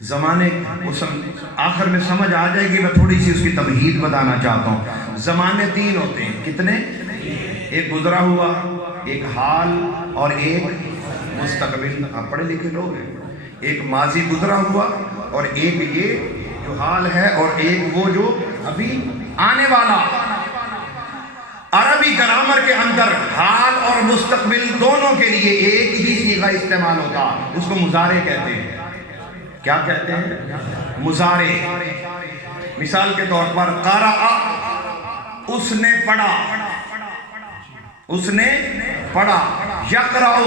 زمانے آخر میں سمجھ آ جائے گی، میں تھوڑی سی اس کی تمہید بتانا چاہتا ہوں۔ زمانے تین ہوتے ہیں، کتنے؟ ایک گزرا ہوا، ایک حال اور ایک مستقبل۔ آپ پڑھے لکھے لوگ ہیں۔ ایک ماضی گزرا ہوا اور ایک یہ جو حال ہے اور ایک وہ جو ابھی آنے والا۔ عربی گرامر کے اندر حال اور مستقبل دونوں کے لیے ایک ہی صیغہ استعمال ہوتا، اس کو مضارع کہتے ہیں۔ کیا کہتے ہیں؟ مضارع۔ مثال کے طور پر قرأ، اس نے پڑھا، اس نے پڑھا۔ یقرأ،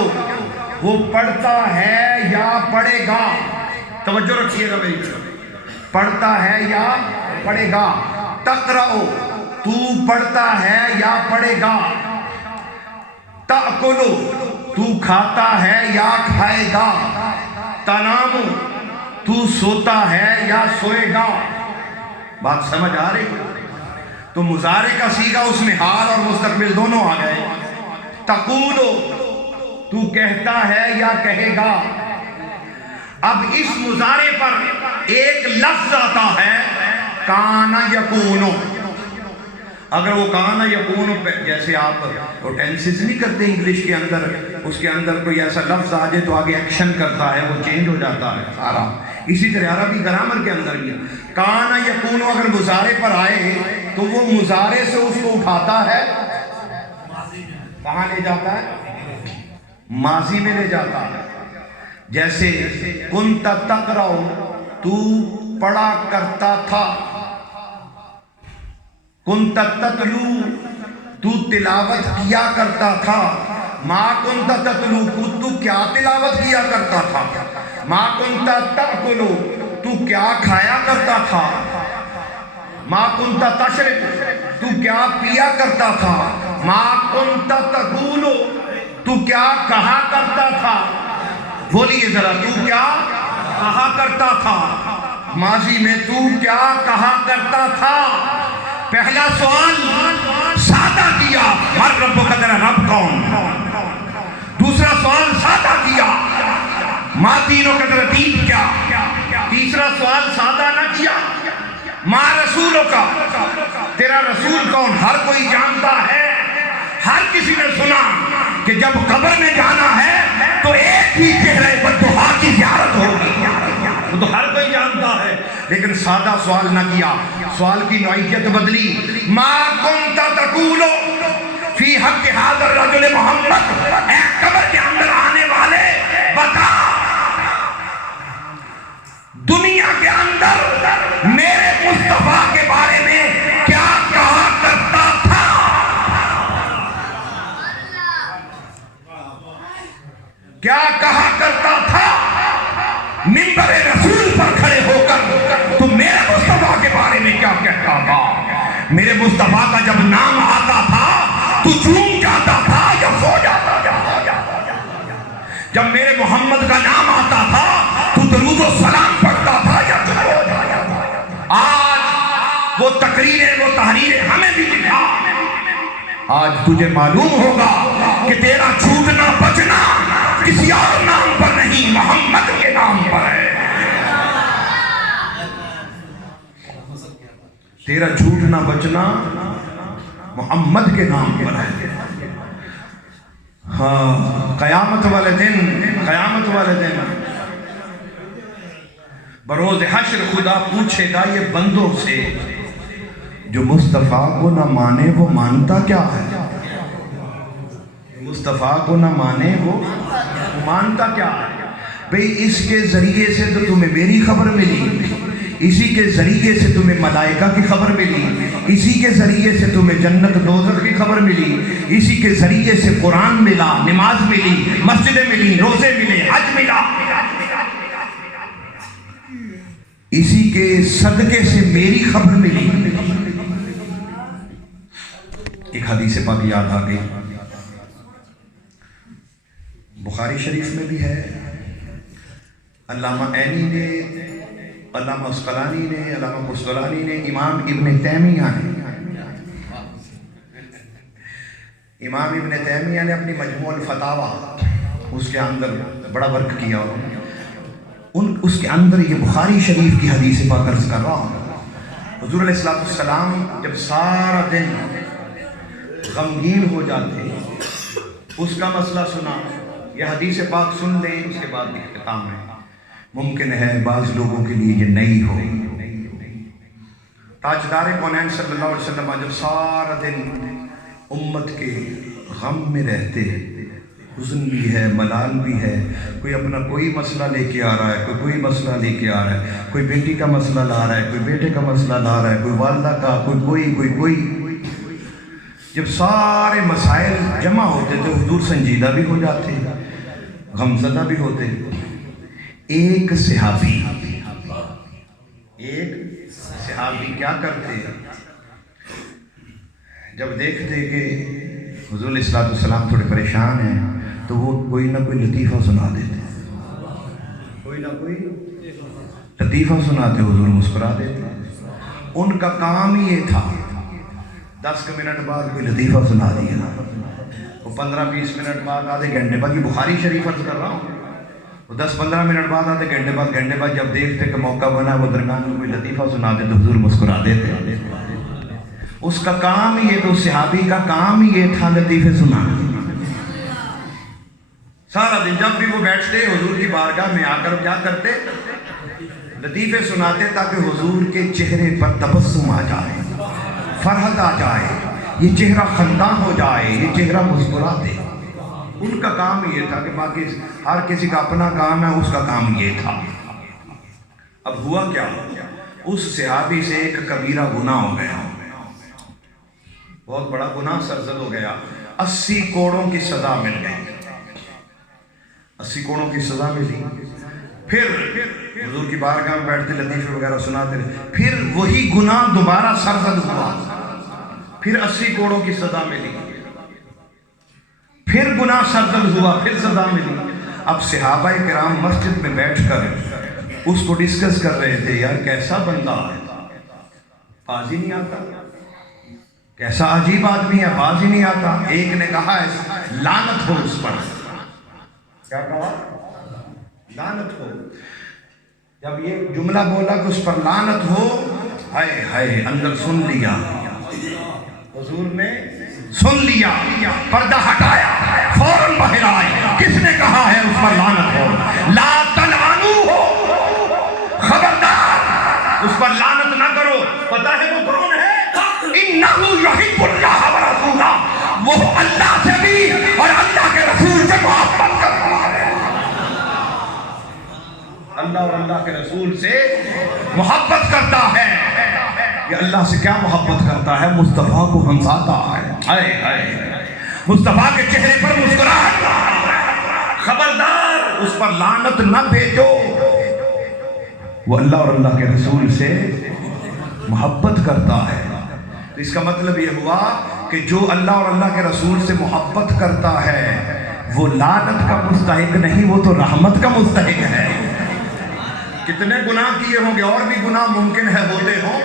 وہ پڑھتا ہے یا پڑھے گا۔ توجہ رکھیے گا میری طرف، پڑھتا ہے یا پڑھے گا۔ تقرأ، تو پڑھتا ہے یا پڑھے گا۔ تأکل، تو کھاتا ہے یا کھائے گا۔ تنام، تو سوتا ہے یا سوئے گا۔ بات سمجھ آ رہی؟ تو مضارع کا صیغہ اس میں حال اور مستقبل دونوں آ گئے۔ تقول، تو کہتا ہے یا کہے گا۔ اب اس مضارع پر ایک لفظ آتا ہے کان یکون۔ اگر وہ کان یکون، جیسے آپ وہ ٹینسز نہیں کرتے انگلش کے اندر، اس کے اندر کوئی ایسا لفظ آ جائے تو آگے ایکشن کرتا ہے، وہ چینج ہو جاتا ہے سارا۔ اسی طرح عربی گرامر کے اندر بھی کان یکون اگر مضارع پر آئے تو وہ مضارع سے اس کو اٹھاتا ہے، کہاں لے جاتا ہے؟ ماضی میں لے جاتا ہے۔ جیسے کنت تقرأ، تو پڑھا کرتا تھا۔ کنت تتلو، تو تلاوت کیا کرتا تھا۔ ما کنت تتلو، تو کیا تلاوت کیا کرتا تھا۔ ما کنت تأکل، تو کیا کھایا کرتا تھا۔ ما کنت تشرب، تو کیا پیا کرتا تھا۔ ما کنت تقول، تو کیا کہا کرتا تھا۔ بولیے ذرا، تو کیا کہا کرتا تھا۔ ماضی میں تو کیا کہا کرتا تھا۔ پہلا سوال سادہ کیا، ہر رب کا تیرا رب کون۔ دوسرا سوال سادہ کیا، ماں دینوں کا تیرا دین کیا۔ تیسرا سوال سادہ نہ کیا، ماں رسولوں کا، تیرا رسول کون۔ ہر کوئی جانتا ہے، ہر کسی نے سنا کہ جب قبر میں جانا ہے تو ایک ہی چہرے بددعا کی زیارت ہوگی، وہ تو ہر کوئی جانتا ہے، لیکن سادہ سوال نہ کیا، سوال کی نوعیت بدلی۔ ما کنت تقول فی حق ھذا الرجل محمد، اے قبر کے اندر آنے والے بتا دنیا کے اندر میرے مصطفیٰ کے بارے میں کیا کہا کرتا تھا۔ کیا کہا کرتا تھا۔ منبر رسول پر کھڑے ہو کر تو میرے مصطفیٰ کے بارے میں کیا کہتا تھا۔ میرے مصطفیٰ کا جب نام آتا تھا تو جھوم جاتا تھا یا سو جاتا تھا۔ جب میرے محمد کا نام آتا تھا تو درود و سلام پڑھتا تھا یا چپ ہو جاتا تھا۔ آج وہ تقریریں، وہ تحریریں ہمیں بھی دکھا۔ آج تجھے معلوم ہوگا کہ تیرا چھوٹنا بچنا کسی اور نام پر نہیں، محمد کے نام پر ہے۔ تیرا چھوٹنا بچنا محمد کے نام پر ہے۔ ہاں، قیامت والے دن، قیامت والے دن بروز حشر خدا پوچھے گا یہ بندوں سے، جو مصطفیٰ کو نہ مانے وہ مانتا کیا ہے۔ مصطفیٰ کو نہ مانے وہ مانتا کیا ہے۔ بھئی اس کے ذریعے سے تو تمہیں میری خبر ملی، اسی کے ذریعے سے تمہیں ملائکہ کی خبر ملی، اسی کے ذریعے سے تمہیں جنت دوزخ کی خبر ملی، اسی کے ذریعے سے قرآن ملا، نماز ملی، مسجدیں ملی، روزے ملے، حج ملا، اسی کے صدقے سے میری خبر ملی۔ ایک حدیث پاک یاد آ گئی، بخاری شریف میں بھی ہے، علامہ عینی نے، علامہ عسقلانی نے، علامہ قسطلانی نے، امام ابن تیمیہ نے، امام ابن تیمیہ نے اپنی مجموع الفتاوی اس کے اندر بڑا ورک کیا، اس کے اندر یہ بخاری شریف کی حدیث پاک عرض کر رہا ہوں. حضور علیہ السلام جب سارا دن غمگین ہو جاتے، اس کا مسئلہ سنا، یہ حدیث پاک سن لیں، اس کے بعد اختتام ہے. ممکن ہے بعض لوگوں کے لیے یہ نئی ہو. تاجدار کونین صلی اللہ علیہ وسلم جب سارا دن امت کے غم میں رہتے، حزن بھی ہے، ملال بھی ہے، کوئی اپنا کوئی مسئلہ لے کے آ رہا ہے، کوئی مسئلہ لے کے آ رہا ہے، کوئی بیٹی کا مسئلہ لا رہا ہے، کوئی بیٹے کا مسئلہ لا رہا ہے، کوئی والدہ کا، کوئی. جب سارے مسائل جمع ہوتے تو حضور سنجیدہ بھی ہو جاتے، غمزدہ بھی ہوتے. ایک صحابی کیا کرتے، جب دیکھتے کہ حضور علیہ السلام تھوڑے پریشان ہیں تو وہ کوئی نہ کوئی لطیفہ سنا دیتے، لطیفہ سناتے، حضور مسکرا دیتے. ان کا کام ہی یہ تھا 10 منٹ بعد کوئی لطیفہ سنا دیا، وہ 15-20 منٹ بعد، آدھے گھنٹے بعد، یہ بخاری شریف عرض کر رہا ہوں، وہ 10-15 منٹ بعد، آدھے گھنٹے بعد جب دیکھتے کہ موقع بنا وہ درمیان میں کوئی لطیفہ سنا دے تو حضور مسکرا دیتے. اس کا کام ہی یہ، تو صحابی کا کام ہی یہ تھا لطیفے سنانا. سارا دن جب بھی وہ بیٹھتے حضور کی بارگاہ میں آ کر کیا کرتے، لطیفے سناتے تاکہ حضور کے چہرے پر تبسم آ جائے، فرحت آ جائے، یہ چہرہ خندان ہو جائے، یہ چہرہ مسکرا دے. ان کا کام یہ تھا کہ باقی ہر کسی کا اپنا کام ہے، اس کا کام یہ تھا. اب ہوا کیا، اس صحابی سے ایک کبیرہ گناہ ہو گیا، بہت بڑا گناہ سرزد ہو گیا. 80 کوڑوں کی سزا مل گئی، 80 کوڑوں کی سزا ملی. پھر حضور کی بارگاہ میں بیٹھتے لطیفے وغیرہ سناتے رہے، پھر وہی گناہ دوبارہ سرزد ہوا، پھر 80 کوڑوں کی سزا ملی، پھر گناہ سرزد ہوا، پھر سزا ملی. اب صحابہ کرام مسجد میں بیٹھ کر اس کو ڈسکس کر رہے تھے، یار کیسا بندہ ہے، باز ہی نہیں آتا، کیسا عجیب آدمی ہے، باز ہی نہیں آتا. ایک نے کہا لعنت ہو اس پر. کیا کہا؟ لعنت ہو. جب یہ جملہ بولا کہ اس پر لعنت ہو، ہائے ہائے، اندر سن لیا، حضور نے سن لیا، پردہ ہٹایا، فوراً باہر آئے. کس نے کہا ہے اس پر لعنت ہو؟ لا تلعنو ہو، خبردار اس پر لعنت نہ کرو. پتہ ہے وہ کون ہے؟ انہو یحب اللہ و رسولہ، وہ اللہ سے بھی اور اللہ کے رسول سے محبت کرتا ہے. اللہ اور اللہ کے رسول سے محبت کرتا ہے. یہ اللہ سے کیا محبت کرتا ہے؟ مصطفیٰ کو ہنساتا ہے، مصطفیٰ کے چہرے پر مسکراہٹ. خبردار اس پر لعنت نہ بھیجو، وہ اللہ اور اللہ کے رسول سے محبت کرتا ہے. اس کا مطلب یہ ہوا کہ جو اللہ اور اللہ کے رسول سے محبت کرتا ہے وہ لعنت کا مستحق نہیں، وہ تو رحمت کا مستحق ہے. کتنے گناہ کیے ہوں گے، اور بھی گناہ ممکن ہے ہوتے ہوں،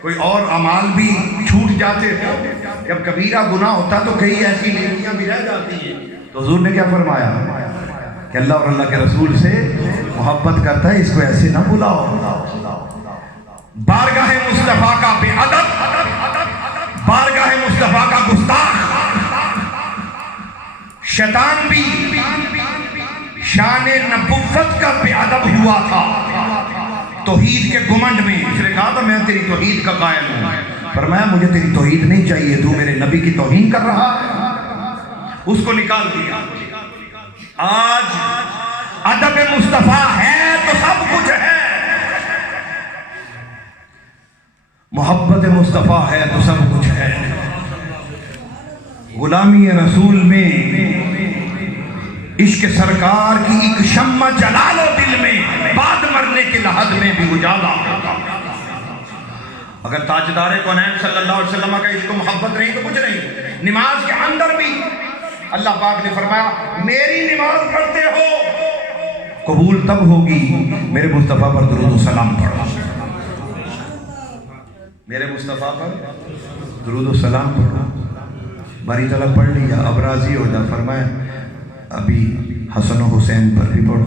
کوئی اور اعمال بھی چھوٹ جاتے ہوں. جب کبیرہ گناہ ہوتا تو کئی ایسی نیکیاں بھی رہ جاتی ہیں. تو حضور نے کیا فرمایا کہ اللہ اور اللہ کے رسول سے محبت کرتا ہے، اس کو ایسے نہ بلاؤ. بارگاہ مصطفیٰ کا بے ادب، بارگاہ مصطفیٰ کا گستاخ. شیطان بھی شان نبوت کا بے ادب ہوا تھا توحید کے گمنڈ میں. اس نے کہا تھا میں تیری توحید کا قائل ہوں. فرمایا مجھے تیری توحید نہیں چاہیے، تو میرے نبی کی توہین کر رہا ہے. اس کو نکال دیا. آج ادب مصطفیٰ ہے تو سب کچھ ہے، محبت مصطفیٰ ہے تو سب کچھ ہے. غلامی رسول میں عشق سرکار کی ایک شمع جلا لو دل میں، بعد مرنے کے لحظ میں بھی اجالا ہوگا. اگر تاجدار کونین صلی اللہ علیہ وسلم کا عشق و محبت نہیں تو کچھ نہیں. نماز کے اندر بھی اللہ پاک نے فرمایا میری نماز پڑھتے ہو قبول تب ہوگی میرے مصطفیٰ پر درود و سلام پڑھو. میرے مصطفیٰ پر درود و سلام پڑھو. باری تعالیٰ پڑھ لیا، اب راضی ہو جا. فرمایا ابھی حسن و حسین پر بھی پڑھو.